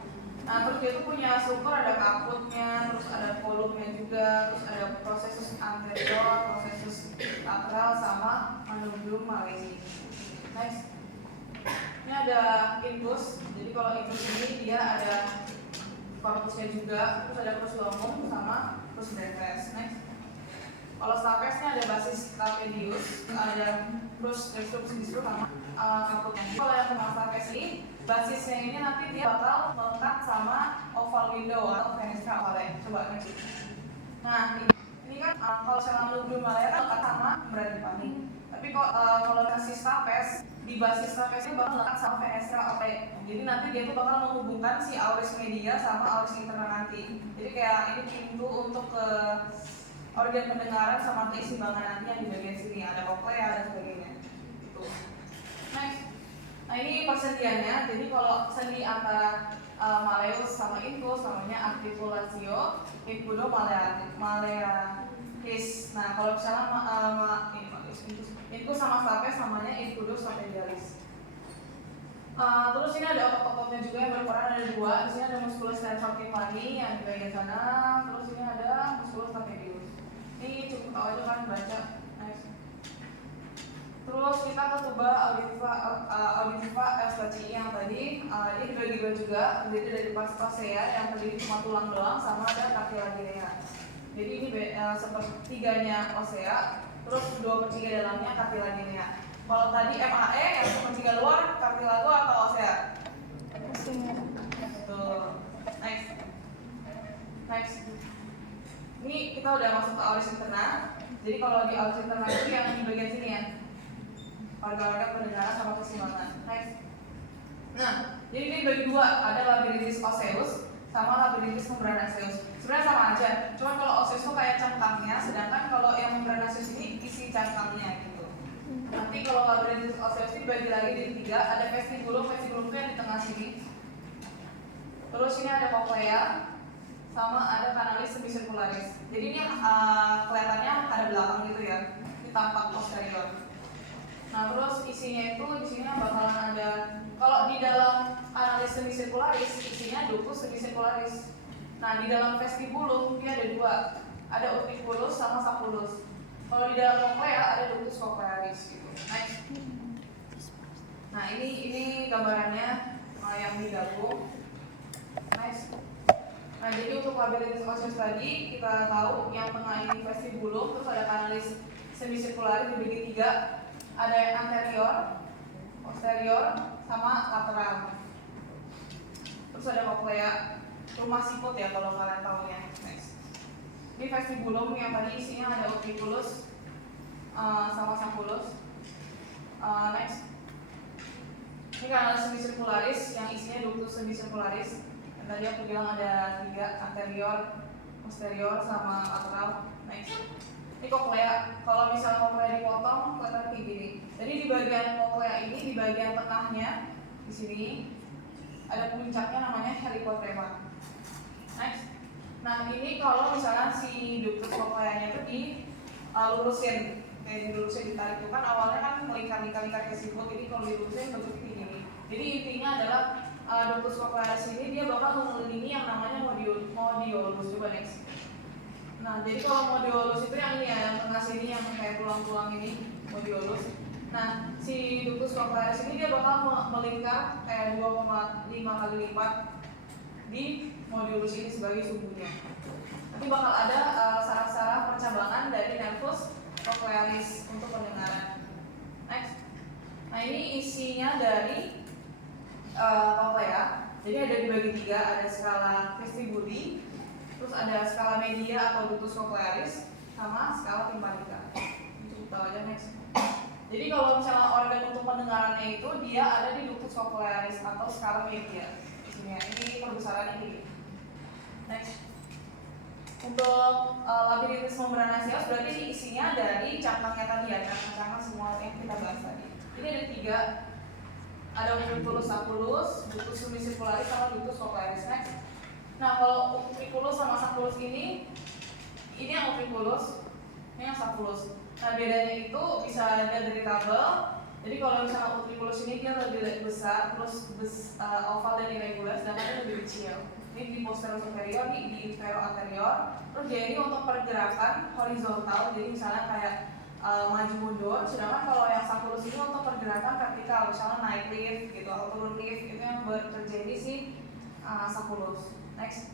Nah, terus dia itu punya struktur, ada kaputnya, terus ada volumenya juga, terus ada prosesus anterior, prosesus lateral, sama manubrium malleisi. Next. Ini ada incus. Jadi kalau incus ini dia ada corpusnya juga, terus ada pus longum sama pus brevis. Next. Kalau stapesnya ada basis stapedius, ada pus restrupsis sama kaputnya. Kalau yang tentang stapes ini, basisnya ini nanti dia bakal melekat sama oval window atau fenestra ovale. Coba next. Nah, ini kan kalau sel manubrium malleia kan melekat sama membran timpani. Tapi kalau basis stapes, di basis stapes itu bakal melekat sama fenestra ovale. Jadi nanti dia tuh bakal menghubungkan si auris media sama auris interna nanti. Jadi kayak ini pintu untuk ke organ pendengaran sama keseimbangan nanti yang di bagian sini, ada cochlea dan sebagainya. Gitu. Next. Nah, ini persendiannya. Jadi kalau sendi antara malleus sama incus namanya articulatio incudo malleatis. Nah, kalau misalnya incus sama stapes namanya incudo stapedialis. Terus ini ada otot-ototnya juga yang berperan, ada 2. Di sini ada musculus tensor tympani yang di bagian sana. Terus ini ada musculus stapedius. Ini cukup tahu aja kan baca. Next. Terus kita ke tuba auditiva Eustachi yang tadi ini dibagi 2 juga, terdiri dari osea yang terdiri cuma tulang doang sama ada cartilaginea. Jadi ini sepertiganya osea, terus 2/3 dalamnya cartilaginea. Kalau tadi MAE yang 1/3 luar cartilago atau osea? Osea. Betul. Next. Ini kita udah masuk ke auris interna. Jadi kalau di auris interna itu yang di bagian sini ya, organ-organ pendengaran sama keseimbangan. Next. Nah, jadi ini bagi 2, ada labyrinthis osseus sama labyrinthis membranaceus. Sebenarnya sama aja, cuman kalau osseus itu kayak cangkangnya, sedangkan kalau yang membranaceus ini isi cangkangnya gitu. Nanti kalau labyrinthis osseus ini bagi lagi jadi 3, ada vestibulum itu yang di tengah sini. Terus ini ada cochlea sama ada kanalis semisirkularis. Jadi ini kelihatannya ada belakang gitu ya, di tampak posterior. Nah terus isinya itu di sini bakalan ada, kalau di dalam kanalis semisirkularis isinya ductus semisirkularis. Nah di dalam vestibulum dia ada dua, ada utriculus sama sacculus. Kalau di dalam koklea ada ductus cochlearis gitu. Next. Nah ini gambarannya yang digabung. Next. Nah jadi untuk labirintis osseus tadi kita tahu yang tengah ini vestibulum, terus ada kanalis semisirkularis dibagi tiga, ada yang anterior, posterior, sama lateral. Terus ada koklea, rumah siput ya kalau kalian tahu ya. Next. Ini vestibulum yang tadi isinya ada utriculus sama sacculus. Next. Ini kanalis semisirkularis yang isinya ductus semisirkularis. Yang tadi aku bilang ada tiga, anterior, posterior, sama lateral. Next. Ini koklea. Kalau misalnya koklea dipotong, kelihatan kayak gini. Jadi di bagian koklea ini, di bagian tengahnya, di sini ada puncaknya namanya helicotrema. Next. Nah ini kalau misalnya si ductus kokleanya itu dilurusin, kayak dilurusin, ditarik itu kan awalnya kan melingkar kayak siput, jadi kalau dilurusin bentuknya kayak gini. Jadi intinya adalah ductus cochlearis ini dia bakal mengelilingi yang namanya modiolus. Coba next. Nah jadi kalau modiolus itu yang ini ya, yang tengah sini yang kayak tulang-tulang ini, modiolus. Nah si ductus cochlearis ini dia bakal melingkar kayak 2,5 kali lipat di modiolus ini sebagai sumbunya. Nanti bakal ada saraf-saraf percabangan dari nervus cochlearis untuk pendengaran. Next. Nah ini isinya dari koklea. Jadi ada dibagi tiga, ada skala vestibuli, terus ada skala media atau ductus cochlearis, sama skala tympanica. Cukup tahu aja. Next. Jadi kalau misalnya organ untuk pendengarannya itu dia ada di ductus cochlearis atau skala media. Ini perbesarannya ini. Next. Untuk labirintis membrana osseus berarti isinya dari cangkangnya tadi ya, cangkang semua yang kita bahas tadi. Ini ada tiga, ada utriculus, sacculus, ductus semisirkularis, sama ductus cochlearis. Next. Nah kalau utriculus sama sacculus ini yang utriculus, ini yang sacculus. Nah bedanya itu bisa ada dari tabel. Jadi kalau misalnya utriculus ini dia lebih besar, terus oval dan irregular, sedangkan lebih kecil. Ini di posterior superior, di inferior anterior. Terus dia ini untuk pergerakan horizontal, jadi misalnya kayak maju mundur. Sedangkan kalau yang sacculus ini untuk pergerakan vertikal, misalnya naik lift gitu atau turun lift, itu yang terjadi si sacculus. Next.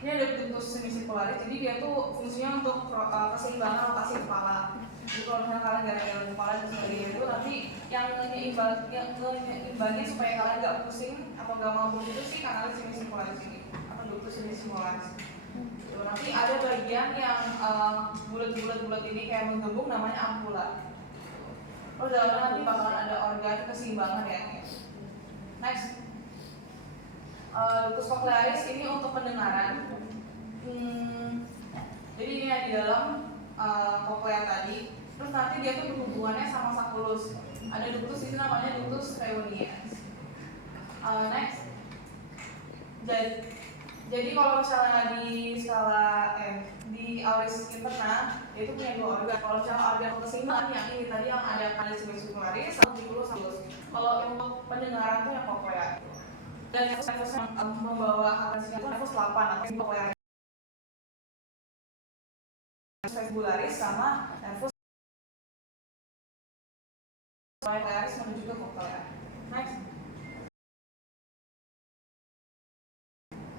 Ini ada ductus semisirkularis, jadi dia tuh fungsinya untuk keseimbangan rotasi kepala. Jadi kalau misalnya kalian gara-gara kepala dan sebagainya itu nanti yang nyeimbangi supaya kalian nggak pusing atau nggak mabuk itu sih kanalis semisirkularis ini atau ductus semisirkularis. Nanti ada bagian yang bulat ini kayak menggembung namanya ampula. Terus dalamnya nanti bakalan ada organ keseimbangan ya. Next. Ductus cochlearis ini untuk pendengaran. Jadi ini yang di dalam koklea tadi. Terus nanti dia tuh berhubungannya sama sacculus. Ada ductus itu namanya ductus reuniens. Next. Jadi kalau misalnya di skala di auris interna itu punya dua organ. Kalau misalnya organ keseimbangan yang ini tadi yang ada kanalis semisirkularis, utriculus, sacculus. Kalau untuk pendengaran tuh yang koklea. Dan nervus yang membawa halusinasi itu nervus 8 atau cochlearis, vestibularis, sama nervus cochlearis menuju ke koklea. Next.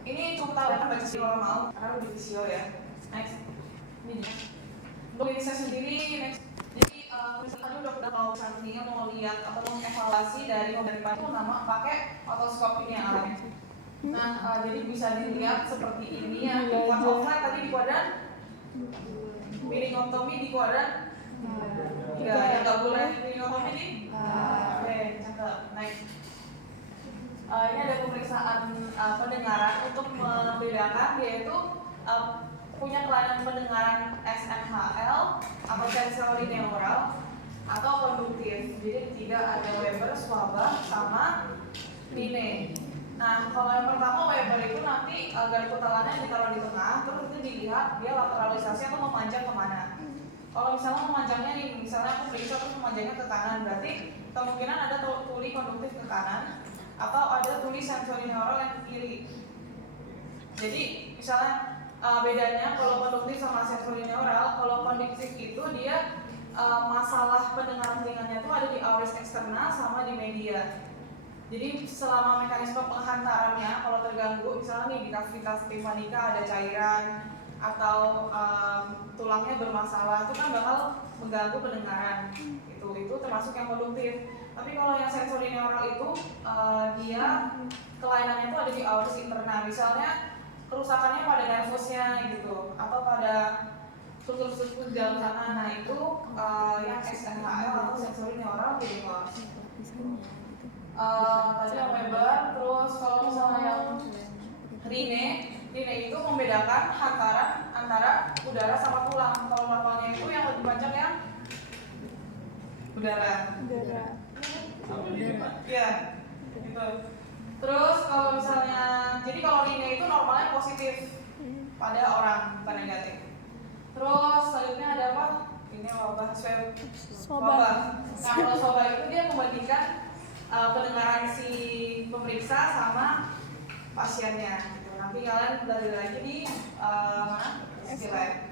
Ini cukup tahu kan baca kalau mau karena lebih visio ya. Next. Ini untuk diri saya sendiri. Next. Jadi misalnya udah kalau misalnya mau lihat atau mau evaluasi dari pemeriksaan itu nama pakai otoskop ini yang alami. Nah jadi bisa dilihat seperti ini ya. Buat offline tadi di kuadran miringotomi di kuadran 3 ya, nggak boleh miringotomi nih. Oke, cakep. Next. Ini ada pemeriksaan pendengaran untuk membedakan dia itu punya kelainan pendengaran SNHL atau sensorineural atau konduktif. Jadi tiga ada Weber, Schwabach, sama Mine. Nah, kalau yang pertama Weber itu nanti garis putarannya ditaruh di tengah, terus itu dilihat dia lateralisasi atau memanjang kemana. Kalau misalnya memanjangnya nih, misalnya aku periksa terus memanjangnya ke kanan, berarti kemungkinan ada tuli konduktif ke kanan atau ada tuli sensorineural yang ke kiri. Jadi misalnya bedanya kalau konduktif sama sensorineural, kalau konduktif itu dia masalah pendengaran telinganya itu ada di aorist eksterna sama di media. Jadi selama mekanisme penghantarannya kalau terganggu, misalnya nih di kavitas timpanika ada cairan atau tulangnya bermasalah, itu kan bakal mengganggu pendengaran. Itu termasuk yang konduktif. Tapi kalau yang sensorineural itu dia kelainannya itu ada di aorist interna. Misalnya kerusakannya pada nervusnya gitu atau pada struktur-struktur di dalam sana. Nah itu yang SNHL atau sensorineural hearing loss. Tadi yang Weber, terus kalau misalnya yang Rine itu membedakan hantaran antara udara sama tulang. Kalau normalnya itu yang lebih panjang yang udara. Iya, gitu. Terus kalau misalnya, jadi kalau Rine itu normalnya positif pada orang, bukan negatif. Terus selanjutnya ada apa? Ini wabah, wabah. Nah kalau wabah itu dia membandingkan pendengaran si pemeriksa sama pasiennya gitu. Nanti kalian belajar lagi di mana? Slide.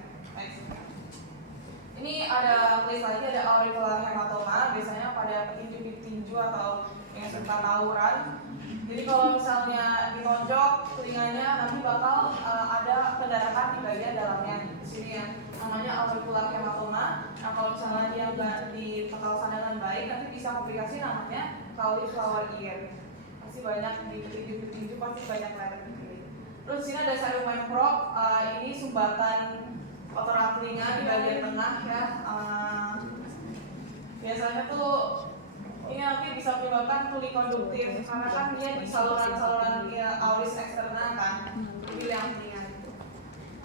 Ini ada tulis lagi ada auricular hematoma, biasanya pada petinju atau yang suka tawuran. Jadi kalau misalnya ditonjok telinganya nanti bakal ada pendarahan di bagian dalamnya di sini ya. Namanya auricular hematoma. Nah kalau misalnya dia nggak dipetakan dengan baik nanti bisa komplikasi namanya cauliflower ear. Pasti banyak di petinju pasti banyak letter di sini. Terus sini ada serum microbe, ini sumbatan kotoran telinga di bagian tengah ya. Biasanya tuh ini nanti bisa menyebabkan tuli konduktif karena kan dia di saluran-saluran aorist eksterna kan, tuli yang telinga.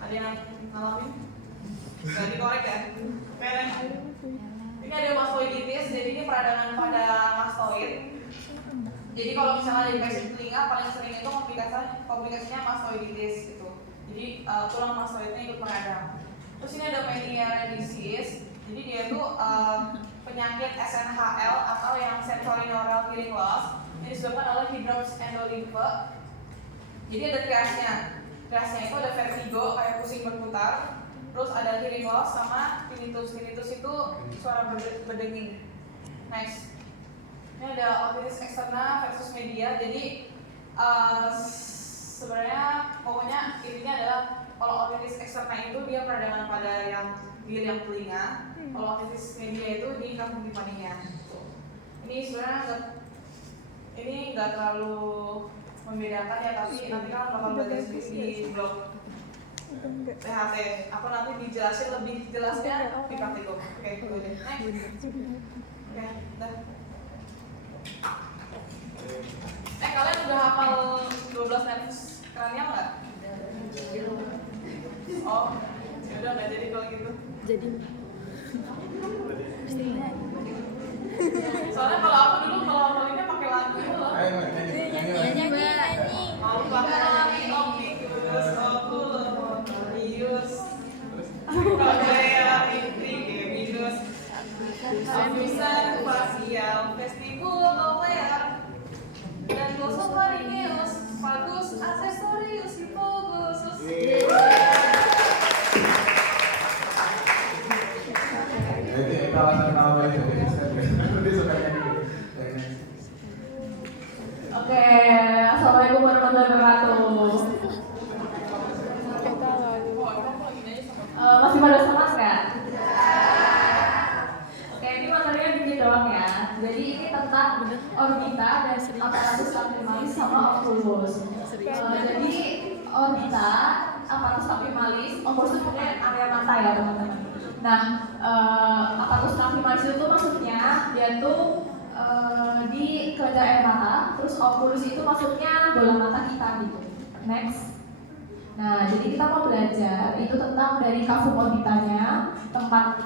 Ada yang ngalamin? Gak dikorek ya? Keren. Ini ada mastoiditis, jadi ini peradangan pada mastoid. Jadi kalau misalnya ada infeksi telinga paling sering itu komplikasinya mastoiditis gitu. Jadi tulang mastoidnya ikut meradang. Terus ini ada Meniere's disease. Jadi dia itu penyakit SNHL atau yang sensorineural hearing loss yang disebabkan oleh hydrops endolymphe. Jadi ada triasnya. Triasnya itu ada vertigo kayak pusing berputar. Terus ada hearing loss sama tinnitus. Tinnitus itu suara berdenging. Next. Ini ada otitis eksterna versus media. Jadi sebenarnya pokoknya intinya adalah kalau otitis eksterna itu dia peradangan pada yang telinga. Kalau otitis media itu di kafum timpaninya. Ini sebenarnya nggak terlalu membedakan ya, tapi nanti kan bakal belajar di blog THT. Aku nanti dijelasin lebih jelasnya di praktikum. Oke, itu deh. Next. Oke, dah. Kalian udah hafal 12 nervus kranial nggak? Oh, yaudah nggak jadi kalau gitu. Jadi Soalnya kalau aku dulu kalau hafalinnya pakai lagu itu loh. nyanyi. Mau pakai lagi omnibus oculus Korea intrigeminus Avisan facial vestibulocochlear dan glossopharyngeus vagus accessorius hypoglossus. Itu alasan kenapa dia suka nyanyi. Oke, assalamualaikum warahmatullahi wabarakatuh. Masih pada semangat nggak? Oke, ini materinya dikit doang ya. Jadi ini tentang orbita dan aparatus lacrimalis sama oculus. Jadi orbita, aparatus lacrimalis, oculus itu kemudian area mata ya teman-teman. Nah, aparatus lacrimalis itu maksudnya dia tuh di kelenjar air mata, terus oculus itu maksudnya bola mata kita gitu. Next. Nah, jadi kita mau belajar itu tentang dari kafum orbitanya, tempat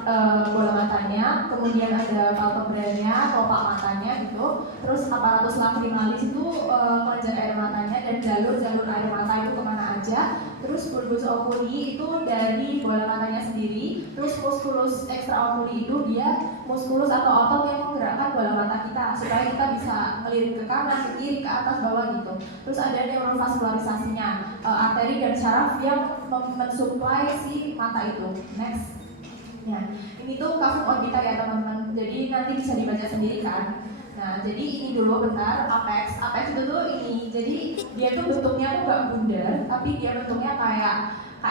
bola matanya, kemudian ada palpebranya, kelopak matanya gitu, terus apparatus lacrimalis itu kelenjar air matanya dan jalur-jalur air mata itu kemana aja, terus bulbus oculi itu dari bola matanya sendiri, terus musculus extraoculi itu dia muskulus atau otot yang menggerakkan bola mata kita supaya kita bisa ngelirik ke kanan, ke kiri, ke atas, bawah gitu. Terus ada neurovascularisasinya, arteri dan syaraf yang mensuplai si mata itu. Next. Ya, ini tuh cavum orbita ya teman-teman. Jadi nanti bisa dibaca sendiri kan. Nah, jadi ini dulu bentar apex. Apex itu tuh ini. Jadi dia tuh bentuknya tuh nggak bundar, tapi dia bentuknya kayak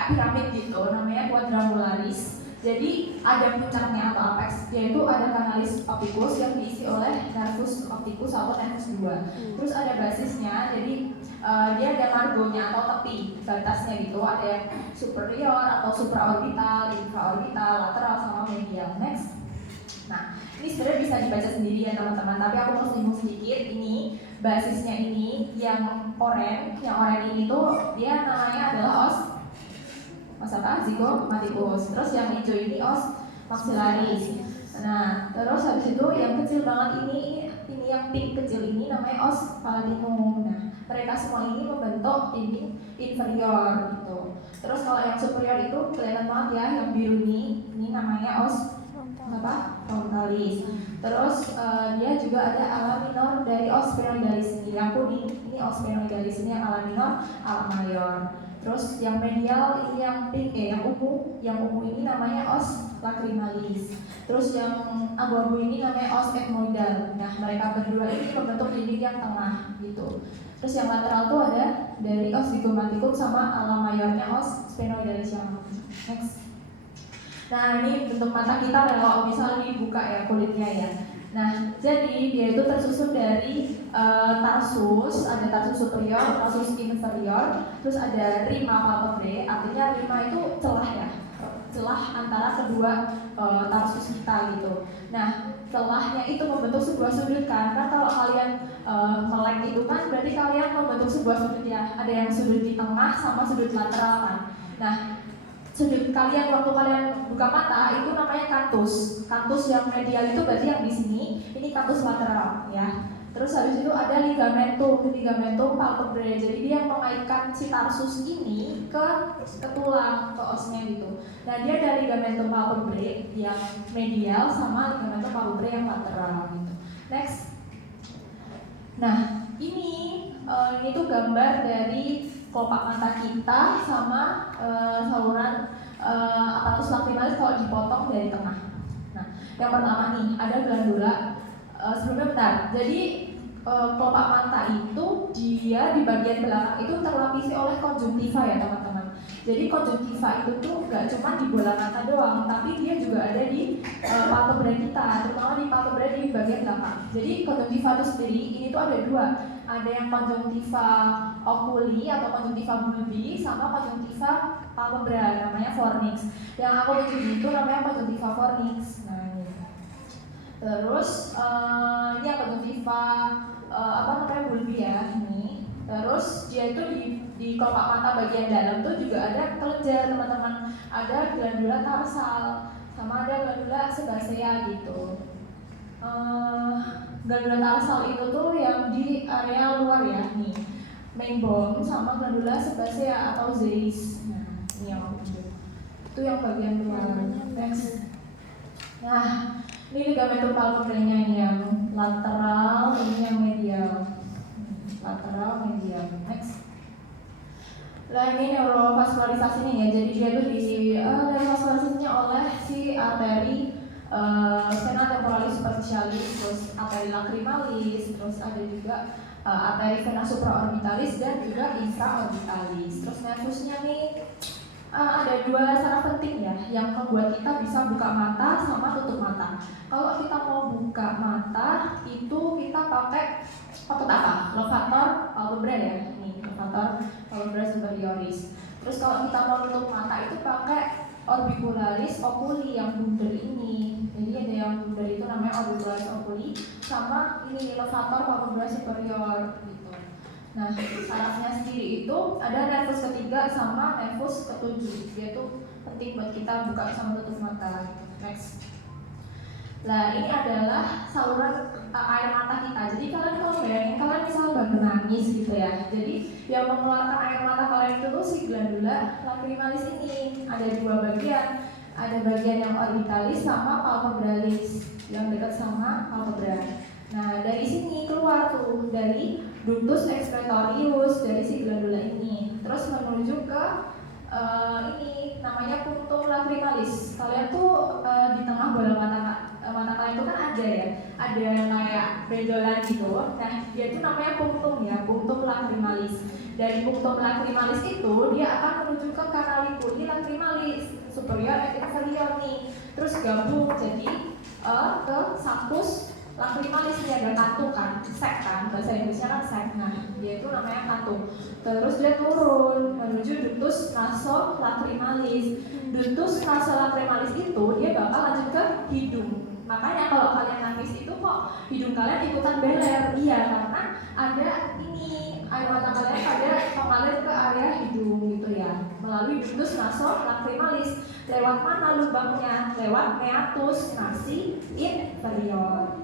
piramid gitu. Namanya quadrangularis. Jadi ada puncaknya atau apex. Dia itu ada canalis opticus yang diisi oleh nervus opticus atau nervus 2. Terus ada basisnya. Jadi dia ada margonya atau tepi batasnya gitu, ada yang superior atau supraorbital, infraorbital, lateral sama medial. Next. Nah, ini sebenarnya bisa dibaca sendiri ya teman-teman, tapi aku mau singgung sedikit. Ini basisnya ini yang oranye ini tuh dia namanya adalah os zygomaticus. Terus yang hijau ini os maxillaris. Nah, terus habis itu yang kecil banget ini yang pink kecil ini namanya os palatinum. Nah, mereka semua ini membentuk ini inferior gitu. Terus kalau yang superior itu kelihatan banget ya, yang biru ini namanya os frontalis. Terus dia juga ada ala minor dari os sphenoidalis ini. Yang kuning ini os sphenoidalis, ini yang ala minor, ala mayor. Terus yang medial ini yang pink yang ungu ini namanya os lacrimalis. Terus yang abu-abu ini namanya os ethmoidal. Nah, mereka berdua ini membentuk dinding yang tengah gitu. Terus yang lateral tuh ada dari os zygomaticum sama ala mayornya os sphenoidalis yang next. Nah, ini bentuk mata kita kalau misalnya dibuka ya kulitnya ya. Nah, jadi dia itu tersusun dari tarsus, ada tarsus superior, tarsus inferior, terus ada rima palpebrae, artinya rima itu celah ya, celah antara kedua tarsus kita gitu. Nah, celahnya itu membentuk sebuah sudut kan, kalau kalian melek itu kan berarti kalian membentuk sebuah sudut ya, ada yang sudut di tengah sama sudut lateral kan. Nah, sudut kalian waktu kalian buka mata itu namanya kantus. Kantus yang medial itu berarti yang di sini, ini kantus lateral ya. Terus habis itu ada ligamentum palpebrae. Jadi dia mengaitkan si tarsus ini ke tulang, ke osnya gitu. Nah, dia ada ligamentum palpebrae yang medial sama ligamentum palpebrae yang lateral gitu. Next. Nah, ini tuh gambar dari kelopak mata kita sama saluran apparatus lacrimalis kalau dipotong dari tengah. Nah, yang pertama nih ada glandula. Sebelumnya bentar. Jadi kelopak mata itu dia di bagian belakang itu terlapisi oleh konjungtiva ya teman-teman. Jadi konjungtiva itu tuh nggak cuma di bola mata doang, tapi dia juga ada di palpebrae kita, terutama di palpebrae di bagian belakang. Jadi konjungtiva itu sendiri ini tuh ada dua. Ada yang konjungtiva oculi atau konjungtiva bulbi sama konjungtiva palpebrae namanya fornix. Yang aku tunjukin itu namanya konjungtiva fornix. Nah, ini. Terus ini konjungtiva bulbi ya ini. Terus dia itu di kelopak mata bagian dalam tuh juga ada kelenjar teman-teman. Ada glandula tarsal sama ada glandula sebasea gitu. Glandula tarsal itu tuh yang di area luar ya nih, main bone sama glandula sebasea atau zeis. Nah, ini yang aku tunjuk. Itu yang bagian luar. Next. Nah, ini ligamentum palpebrae-nya ini yang lateral, ini yang medial. Lateral, medial. Next. Nah, ini neurovascularisasi nih ya. Jadi dia tuh di neurovascularisasinya oleh si arteri vena temporalis superficialis, terus arteri lacrimalis, terus ada juga arteri vena supraorbitalis dan juga infraorbitalis. Terus nervusnya nih ada dua saraf penting ya yang membuat kita bisa buka mata sama tutup mata. Kalau kita mau buka mata itu kita pakai otot apa? Levator palpebrae ya. Ini levator palpebrae superioris. Terus kalau kita mau tutup mata itu pakai orbicularis oculi yang bundar ini. Jadi ada yang bundar itu namanya orbicularis oculi sama ini levator palpebrae superior gitu. Nah, sarafnya sendiri itu ada nervus ketiga sama nervus ketujuh. Dia tuh penting buat kita buka sama tutup mata. Next. Nah, ini adalah saluran air mata kita. Jadi kalian kalau bayangin, kalian misalnya baru nangis gitu ya. Jadi yang mengeluarkan air mata kalian itu tuh si glandula lacrimalis ini. Ada dua bagian. Ada bagian yang orbitalis sama palpebralis, yang dekat sama palpebra. Nah, dari sini keluar tuh dari ductus excretorius dari si glandula ini. Terus menuju ke ini namanya punctum lacrimalis. Kalian tuh di tengah bola mata kalian itu kan ada ya, ada kayak benjolan gitu. Nah, dia itu namanya punctum ya, punctum lacrimalis. Dari punctum lacrimalis itu dia akan menuju ke canaliculi lacrimalis superior and inferior nih. Terus gabung jadi ke saccus lacrimalis, ini ada kantung kan, sek kan, bahasa Inggrisnya kan sek. Nah, dia itu namanya kantung. Terus dia turun menuju ductus nasolacrimalis. Ductus nasolacrimalis itu dia bakal lanjut ke hidung. Makanya kalau kalian nangis itu kok hidung kalian ikutan beler, iya karena ada ini air mata kalian pada mengalir ke area hidung gitu ya, melalui ductus nasolacrimalis. Lewat mana lubangnya? Lewat meatus nasi inferior.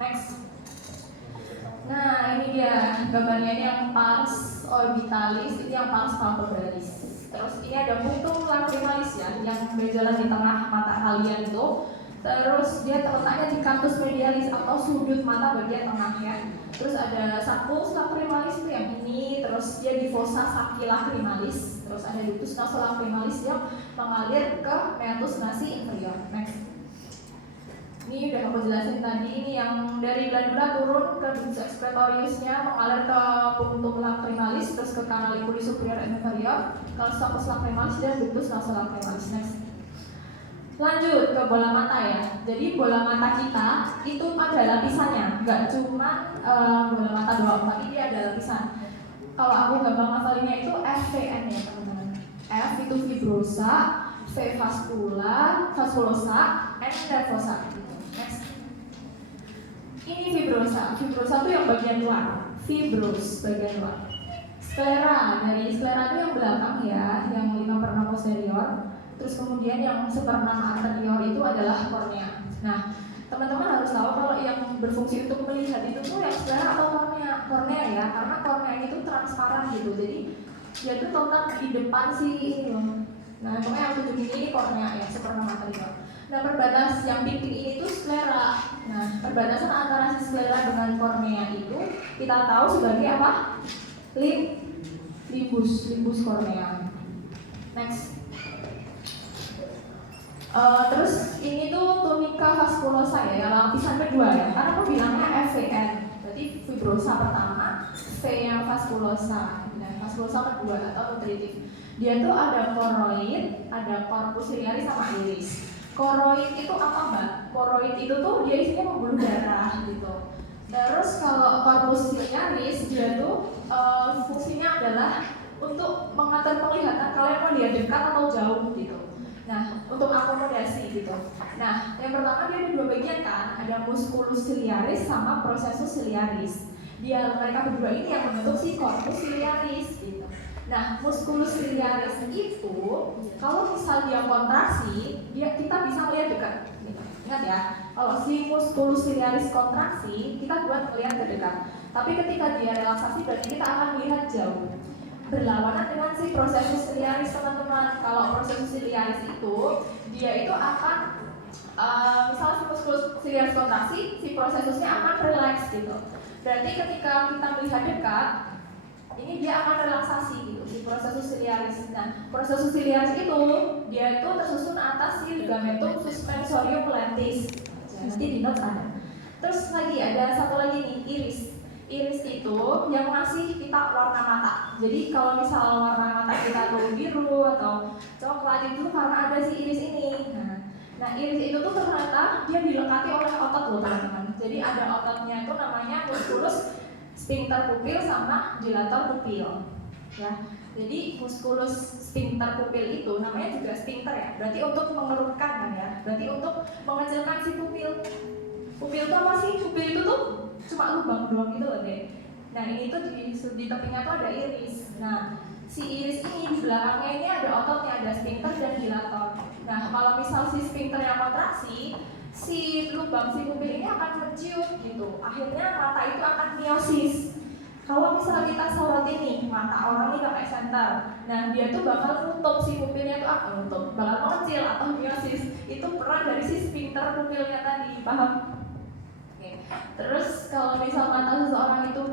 Next. Nah, ini dia gambarnya, ini yang pars orbitalis, ini yang pars palpebralis. Terus ini ada punctum lacrimalis ya, yang benjolan di tengah mata kalian itu. Terus dia terletaknya di canthus medialis atau sudut mata bagian tengah ya. Terus ada saccus lacrimalis itu yang ini, terus dia di fossa sacchi lacrimalis. Terus ada ductus nasolacrimalis yang mengalir ke meatus nasi inferior. Next. Ini udah aku jelasin tadi, ini yang dari glandula turun ke ductus excretoriusnya mengalir ke punctum lacrimalis, terus ke canaliculi superior and inferior, ke saccus lacrimalis dan ductus nasolacrimalis. Next. Lanjut ke bola mata ya. Jadi bola mata kita itu ada lapisannya, nggak cuma bola mata doang, tapi dia ada lapisan. Kalau aku gampang hafalinnya itu FVN ya teman-teman. F itu fibrosa, V vasculosa, N nervosa. Next. Ini fibrosa. Fibrosa itu yang bagian luar. Fibros bagian luar. Sklera, dari sklera itu yang belakang ya, yang 5/6 posterior. Terus kemudian yang 1/6 anterior itu adalah kornea. Nah, teman-teman harus tahu kalau yang berfungsi untuk melihat itu tuh yang sklera atau kornea. Kornea ya, karena kornea itu transparan gitu. Jadi dia tuh terletak di depan si ini loh. Nah, pokoknya yang tunjuk ini kornea ya, 1/6 anterior. Nah, perbatas yang pink ini itu sklera. Nah, perbatasan antara si sklera dengan kornea itu kita tahu sebagai apa? Limbus kornea. Next. Terus ini tuh tunica vasculosa ya, lapisan kedua ya. Karena aku bilangnya FVN, berarti fibrosa pertama, V yang vasculosa. Nah, vasculosa kedua atau nutritif. Dia tuh ada choroid, ada corpus ciliaris sama iris. Choroid itu apa mbak? Choroid itu tuh dia isinya pembuluh darah gitu. Terus kalau corpus ciliaris dia tuh fungsinya adalah untuk mengatur penglihatan kalian mau lihat dekat atau jauh gitu. Nah, untuk akomodasi gitu. Nah, yang pertama dia ada dua bagian kan, ada musculus ciliaris sama processus ciliaris. Mereka berdua ini yang membentuk si corpus ciliaris gitu. Nah, musculus ciliaris itu kalau misal dia kontraksi, kita bisa melihat dekat. Gitu. Ingat ya, kalau si musculus ciliaris kontraksi, kita buat melihat ke dekat. Tapi ketika dia relaksasi, berarti kita akan melihat jauh. Berlawanan dengan si processus ciliaris teman-teman. Kalau processus ciliaris itu dia itu akan misalnya si musculus ciliaris kontraksi, si processusnya akan relax gitu. Berarti ketika kita melihat dekat, ini dia akan relaksasi gitu si processus ciliaris. Nah, processus ciliaris itu dia itu tersusun atas si ligamentum suspensorium lentis. Nanti di notes ada. Terus lagi ada satu lagi nih, iris. Iris itu yang ngasih kita warna mata. Jadi kalau misal warna mata kita tuh biru atau coklat itu karena ada si iris ini. Nah, iris itu tuh ternyata dia dilekati oleh otot loh teman-teman. Jadi ada ototnya itu namanya musculus sphincter pupil sama dilator pupil. Ya. Jadi musculus sphincter pupil itu namanya juga sphincter ya. Berarti untuk mengerutkan kan ya. Berarti untuk mengecilkan si pupil. Pupil itu apa sih? Pupil itu tuh cuma lubang doang gitu loh deh. Nah ini tuh di tepinya tuh ada iris. Nah si iris ini di belakangnya ini ada ototnya, ada sphincter dan dilator. Nah kalau misal si sphincter yang kontraksi, si lubang si pupil ini akan menciut gitu. Akhirnya mata itu akan miosis. Kalau misalnya kita sorotin nih mata orang ini pakai senter, nah dia tuh bakal nutup si pupilnya tuh akan nutup, bakal mengecil atau miosis. Itu peran dari si sphincter pupilnya tadi, paham? Oke. Terus kalau misal mata seseorang itu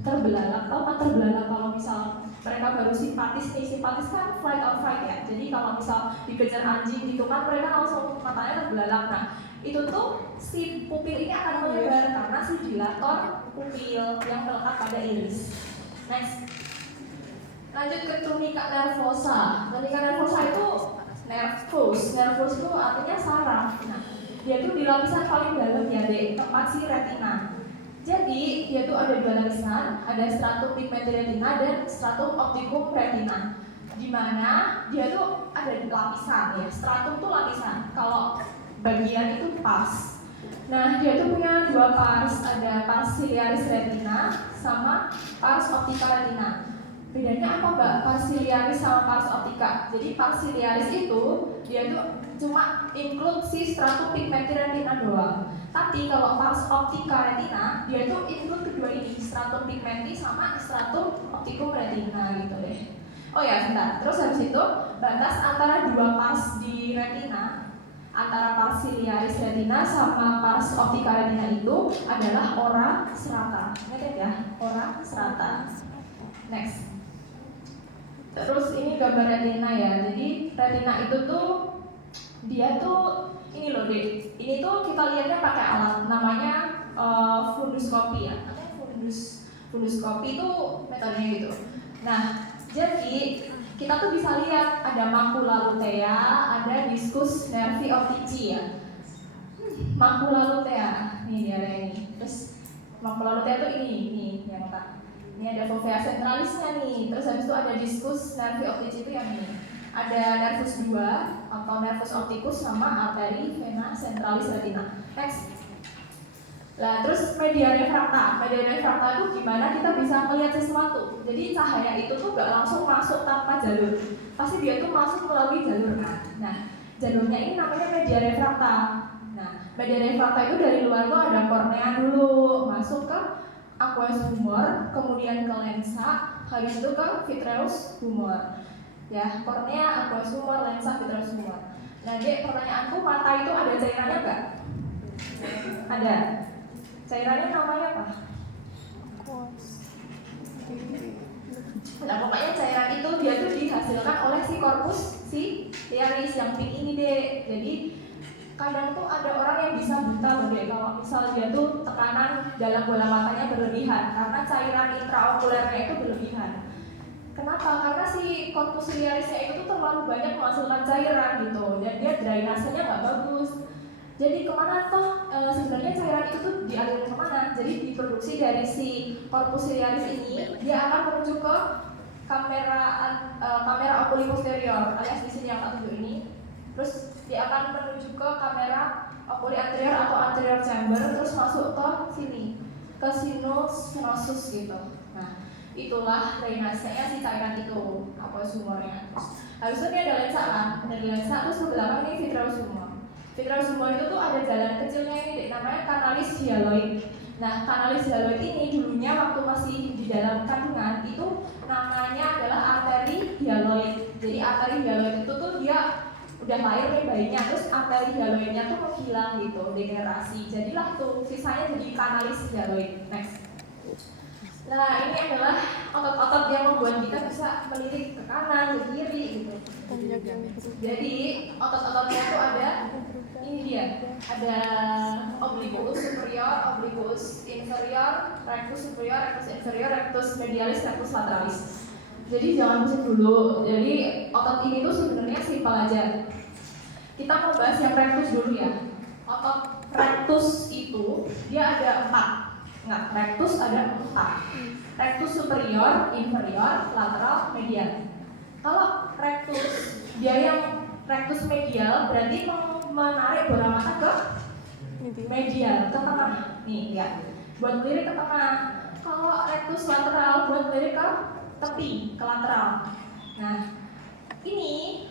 terbelalak, tahu kan terbelalak kalau misal mereka baru simpatis nih, simpatis kan flight or fight ya. Jadi kalau misal dikejar anjing gitu kan mereka langsung matanya terbelalak. Nah itu tuh si pupil ini akan melebar karena si dilator pupil yang melekat pada iris. Next, lanjut ke tunica nervosa. Tunica nervosa itu nervus itu artinya saraf. Nah dia tuh di lapisan paling dalam ya deh, tempat si retina. Jadi dia tuh ada dua lapisan, ada stratum pigmenti retina dan stratum opticum retina. Di mana dia tuh ada lapisan ya, stratum tuh lapisan. Kalau bagian itu pars. Nah dia tuh punya dua pars, ada pars ciliaris retina sama pars optica retina. Bedanya apa mbak? Pars ciliaris sama pars optica. Jadi pars ciliaris itu dia tuh cuma include si stratum pigmenti retina doang. Tapi kalau pars optica retina dia tuh include kedua ini, stratum pigmenti sama stratum opticum retina gitu deh. Oh ya, bentar. Terus habis itu batas antara dua pars di retina, antara pars ciliaris retina sama pars optica retina itu adalah ora serata. Ingat ya, ora serata. Next. Terus ini gambar retina ya. Jadi retina itu tuh dia tuh ini loh deh. Ini tuh kita lihatnya pakai alat namanya funduskopi ya. Funduskopi itu metodenya gitu. Nah, jadi kita tuh bisa lihat ada macula lutea, ada discus nervi optici ya. Macula lutea, nih dia ada ini. Terus macula lutea tuh ini yang tak. Ini ada fovea centralisnya nih. Terus habis itu ada discus nervi optici itu yang ini. Ada nervus 2 atau nervus opticus sama arteri vena centralis retina. Next. Nah, terus media refrakta. Media refrakta itu gimana kita bisa melihat sesuatu. Jadi cahaya itu tuh gak langsung masuk tanpa jalur. Pasti dia tuh masuk melalui jalur kan. Nah, jalurnya ini namanya media refrakta. Nah, media refrakta itu dari luar tuh ada kornea dulu, masuk ke aqueous humor, kemudian ke lensa, habis itu ke vitreous humor. Ya, kornea, aqueous humor, lensa, vitreous humor. Nah, Dek, pertanyaanku mata itu ada cairannya nggak? Ada. Cairannya namanya apa? Nah, pokoknya cairan itu dia tuh dihasilkan oleh si korpus ciliaris yang pink ini deh. Jadi kadang tuh ada orang yang bisa buta loh deh kalau misal dia tuh tekanan dalam bola matanya berlebihan karena cairan intraokulernya itu berlebihan. Kenapa? Karena si korpus ciliarisnya itu tuh terlalu banyak menghasilkan cairan gitu dan dia drainasenya nggak bagus. Jadi kemana toh sebenarnya cairan itu tuh dialirin kemana? Jadi diproduksi dari si korpus ciliaris ini, dia akan menuju ke kamera oculi posterior alias di sini yang tak tunjuk ini. Terus dia akan menuju ke kamera oculi anterior atau anterior chamber, terus masuk ke sini, ke sinus venosus gitu. Nah, itulah drainasenya si cairan itu, aqueous humornya. Habis itu ini ada lensa kan, dari lensa terus ke belakang ini vitreous humor. Vitreous humor itu tuh ada jalan kecilnya ini, namanya kanalis hyaloid. Nah, kanalis hyaloid ini dulunya waktu masih di dalam kandungan itu namanya adalah arteri hyaloid. Jadi arteri hyaloid itu tuh dia udah lahir nih bayinya, terus arteri hyaloidnya tuh menghilang gitu, degenerasi. Jadilah tuh sisanya jadi kanalis hyaloid. Next. Nah, ini adalah otot-otot yang membuat kita bisa melirik ke kanan, ke kiri gitu. Jadi otot-ototnya tuh ada, ini dia, ada obliquus superior, obliquus inferior, rectus superior, rectus inferior, rectus medialis, rectus lateralis. Jadi jangan pusing dulu. Jadi otot ini tuh sebenarnya simpel aja. Kita mau bahas yang rectus dulu ya. Otot rectus itu dia ada 4. Nah, rectus ada 4. Rectus superior, inferior, lateral, medial. Kalau rectus dia yang rectus medial berarti menarik bola mata ke medial, ke tengah. Nih ya, buat melirik ke tengah. Kalau rectus lateral buat melirik ke tepi, ke lateral. Nah, ini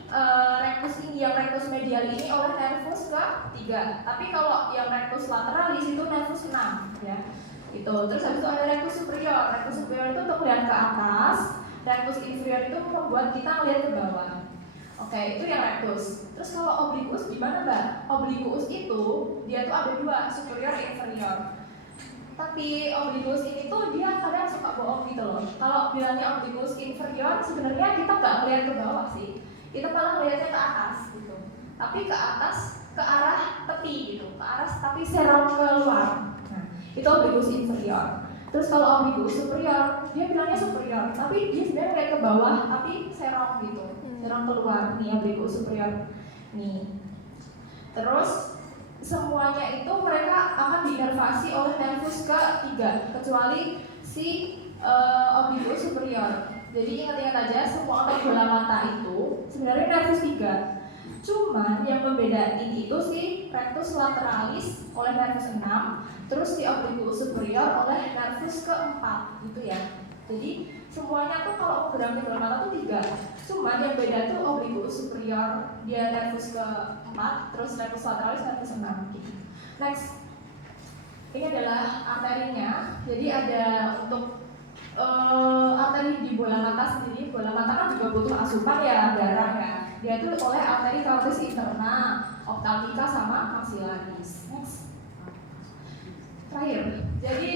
rectus ini yang rectus medial ini oleh nervus ke-3. Tapi kalau yang rectus lateralis itu nervus 6 ya. Itu. Terus habis itu ada rectus superior. Rectus superior itu untuk melihat ke atas, rectus inferior itu membuat kita melihat ke bawah. Oke, itu yang rectus. Terus kalau obliquus gimana, Mbak? Obliquus itu dia tuh ada dua, superior inferior. Tapi obliquus ini tuh dia kadang suka bohong gitu loh. Kalau bilangnya obliquus inferior, sebenarnya kita nggak melihat ke bawah sih. Kita malah melihatnya ke atas gitu. Tapi ke atas, ke arah tepi gitu, ke arah tapi serong keluar. Nah, itu obliquus inferior. Terus kalau obliquus superior, dia bilangnya superior, tapi dia sebenarnya melihat ke bawah, tapi serong gitu, serong keluar. Nih obliquus superior. Nih. Terus semuanya itu mereka akan dinervasi oleh nervus ke-3 kecuali si obliquus superior. Jadi ingat-ingat aja semua otot bola mata itu sebenarnya nervus 3. Cuman yang membedain itu si rectus lateralis oleh nervus 6, terus si obliquus superior oleh nervus ke-4 gitu ya. Jadi semuanya tuh kalau gerakan bola mata tuh 3. Cuman yang beda tuh obliquus superior dia nervus ke-4, terus nervus lateralis nervus 6 gitu. Next. Ini adalah arterinya. Jadi ada untuk arteri di bola mata sendiri. Bola mata kan juga butuh asupan ya, darah ya. Dia tuh oleh arteri carotis interna, ophthalmica sama maxillaris. Next. Terakhir. Jadi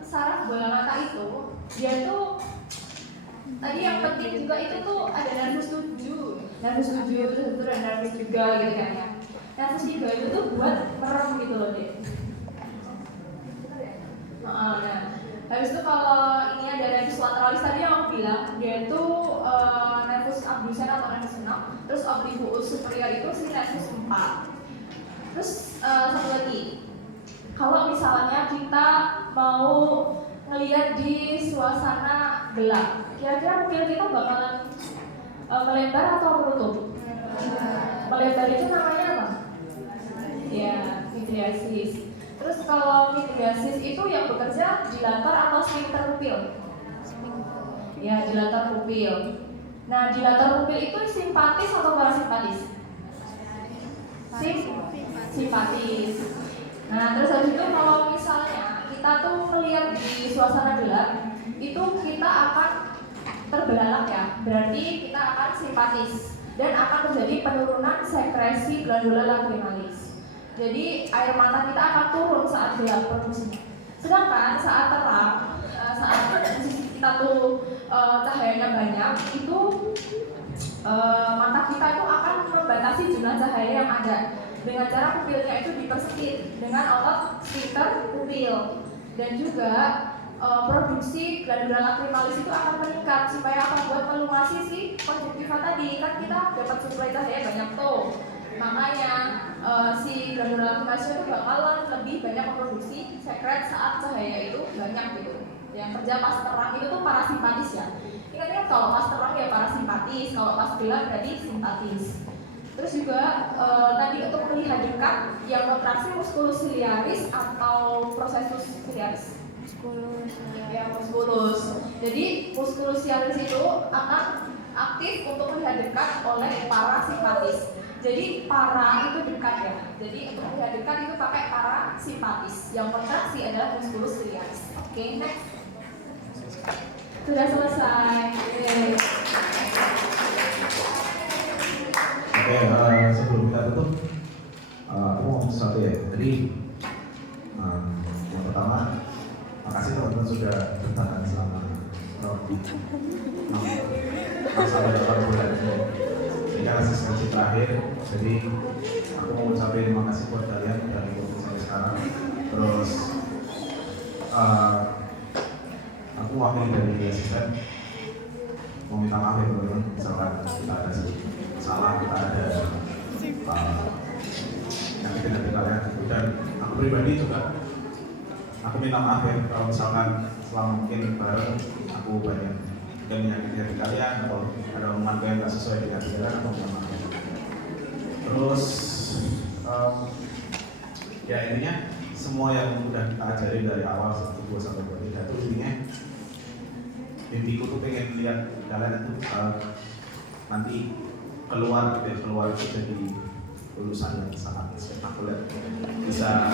saraf bola mata itu dia tuh tadi yang penting juga itu tuh ada nervus 7 itu ada nervus juga gitu kan ya. Nervus 3 itu tuh buat merem gitu loh deh. Nah, habis itu kalau ini ada nervus lateralis tadi yang aku bilang dia itu nervus abducens atau nervus 6, terus obliquus superior itu si nervus 4. Terus satu lagi, kalau misalnya kita mau ngelihat di suasana gelap, kira-kira mungkin kita bakalan melebar atau menutup? Melebar itu namanya apa? Ya, midriasis. Terus kalau midriasis itu yang bekerja dilatar atau sphincter pupil? Ya, dilatar pupil. Nah, dilatar pupil itu simpatis atau parasimpatis? Simpatis. Nah, terus habis itu kalau misalnya kita tuh melihat di suasana gelap, itu kita akan terbelalak ya, berarti kita akan simpatis dan akan terjadi penurunan sekresi glandula lacrimalis. Jadi air mata kita akan turun saat gelap produksinya. Sedangkan saat terang, saat posisi kita tuh cahayanya banyak, itu mata kita itu akan membatasi jumlah cahaya yang ada dengan cara pupilnya itu dipersempit dengan otot sphincter pupil, dan juga produksi glandula lacrimalis itu akan meningkat supaya apa? Buat melumasi si konjungtiva tadi, kan kita dapat suplai cahaya banyak tuh, makanya si glandula lacrimalis itu bakalan lebih banyak memproduksi sekret saat cahaya itu banyak gitu. Yang kerja pas terang itu tuh parasimpatis ya. Ingat-ingat kalau pas terang ya parasimpatis, kalau pas gelap berarti simpatis. Terus juga tadi untuk melihat dekat yang kontraksi musculus ciliaris atau processus ciliaris. Ya, musculus. Jadi musculus ciliaris itu akan aktif untuk melihat dekat oleh parasimpatis. Jadi para itu dekat ya. Jadi untuk melihat dekat itu pakai parasimpatis. Yang kontraksi adalah musculus ciliaris. Oke, next. Sudah selesai. Oke, sebelum kita tutup, aku mau ngomong sesuatu ya. Jadi yang pertama, makasih teman-teman sudah bertahan selama lebih 6 sampai 8 bulan ini. Ini kan asistensi terakhir, jadi aku mau ucapin terima kasih buat kalian udah ngikutin sampai sekarang. Terus aku wakil dari asisten mau minta maaf ya teman-teman, misalkan kita ada salah, kita ada yang kita kalian, dan aku pribadi juga aku minta maaf ya kalau misalkan selama mungkin bareng aku banyak dan menyakiti hati kalian atau ada omongan yang nggak sesuai dengan hati kalian, atau minta maaf. Terus ya intinya semua yang udah kita ajarin dari awal 1, 2 sampai 3 itu intinya intiku tuh pengen lihat kalian itu nanti keluar itu jadi lulusan yang sangat spektakuler, bisa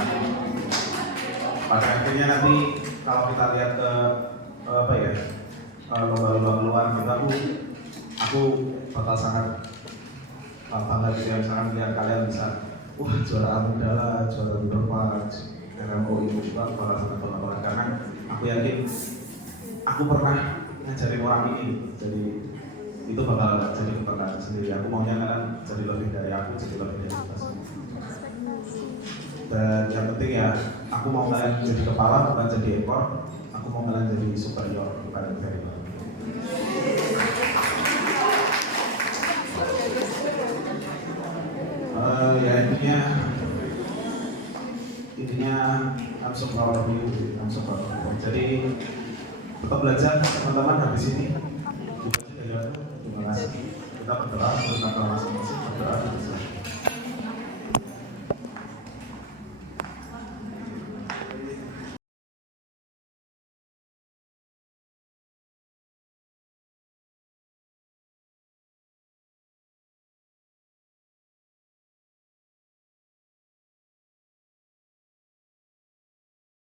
pada akhirnya nanti kalau kita lihat ke lomba-lomba luar gitu, aku bakal sangat bangga gitu ya, misalkan lihat kalian bisa juara Amdala, juara Beberapa, RMO itu juga aku bakal sangat bangga banget karena aku yakin aku pernah ngajarin orang ini, jadi itu bakal jadi kebanggaan sendiri. Aku maunya kalian jadi lebih dari aku, jadi lebih dari kita semua. Dan yang penting ya, aku mau kalian jadi kepala bukan jadi ekor, aku mau kalian jadi superior bukan inferior. Ya intinya I'm so proud of you, I'm so proud of you. Jadi tetap belajar teman-teman habis ini. Terima kasih. Kita berdoa untuk masing-masing berdoa.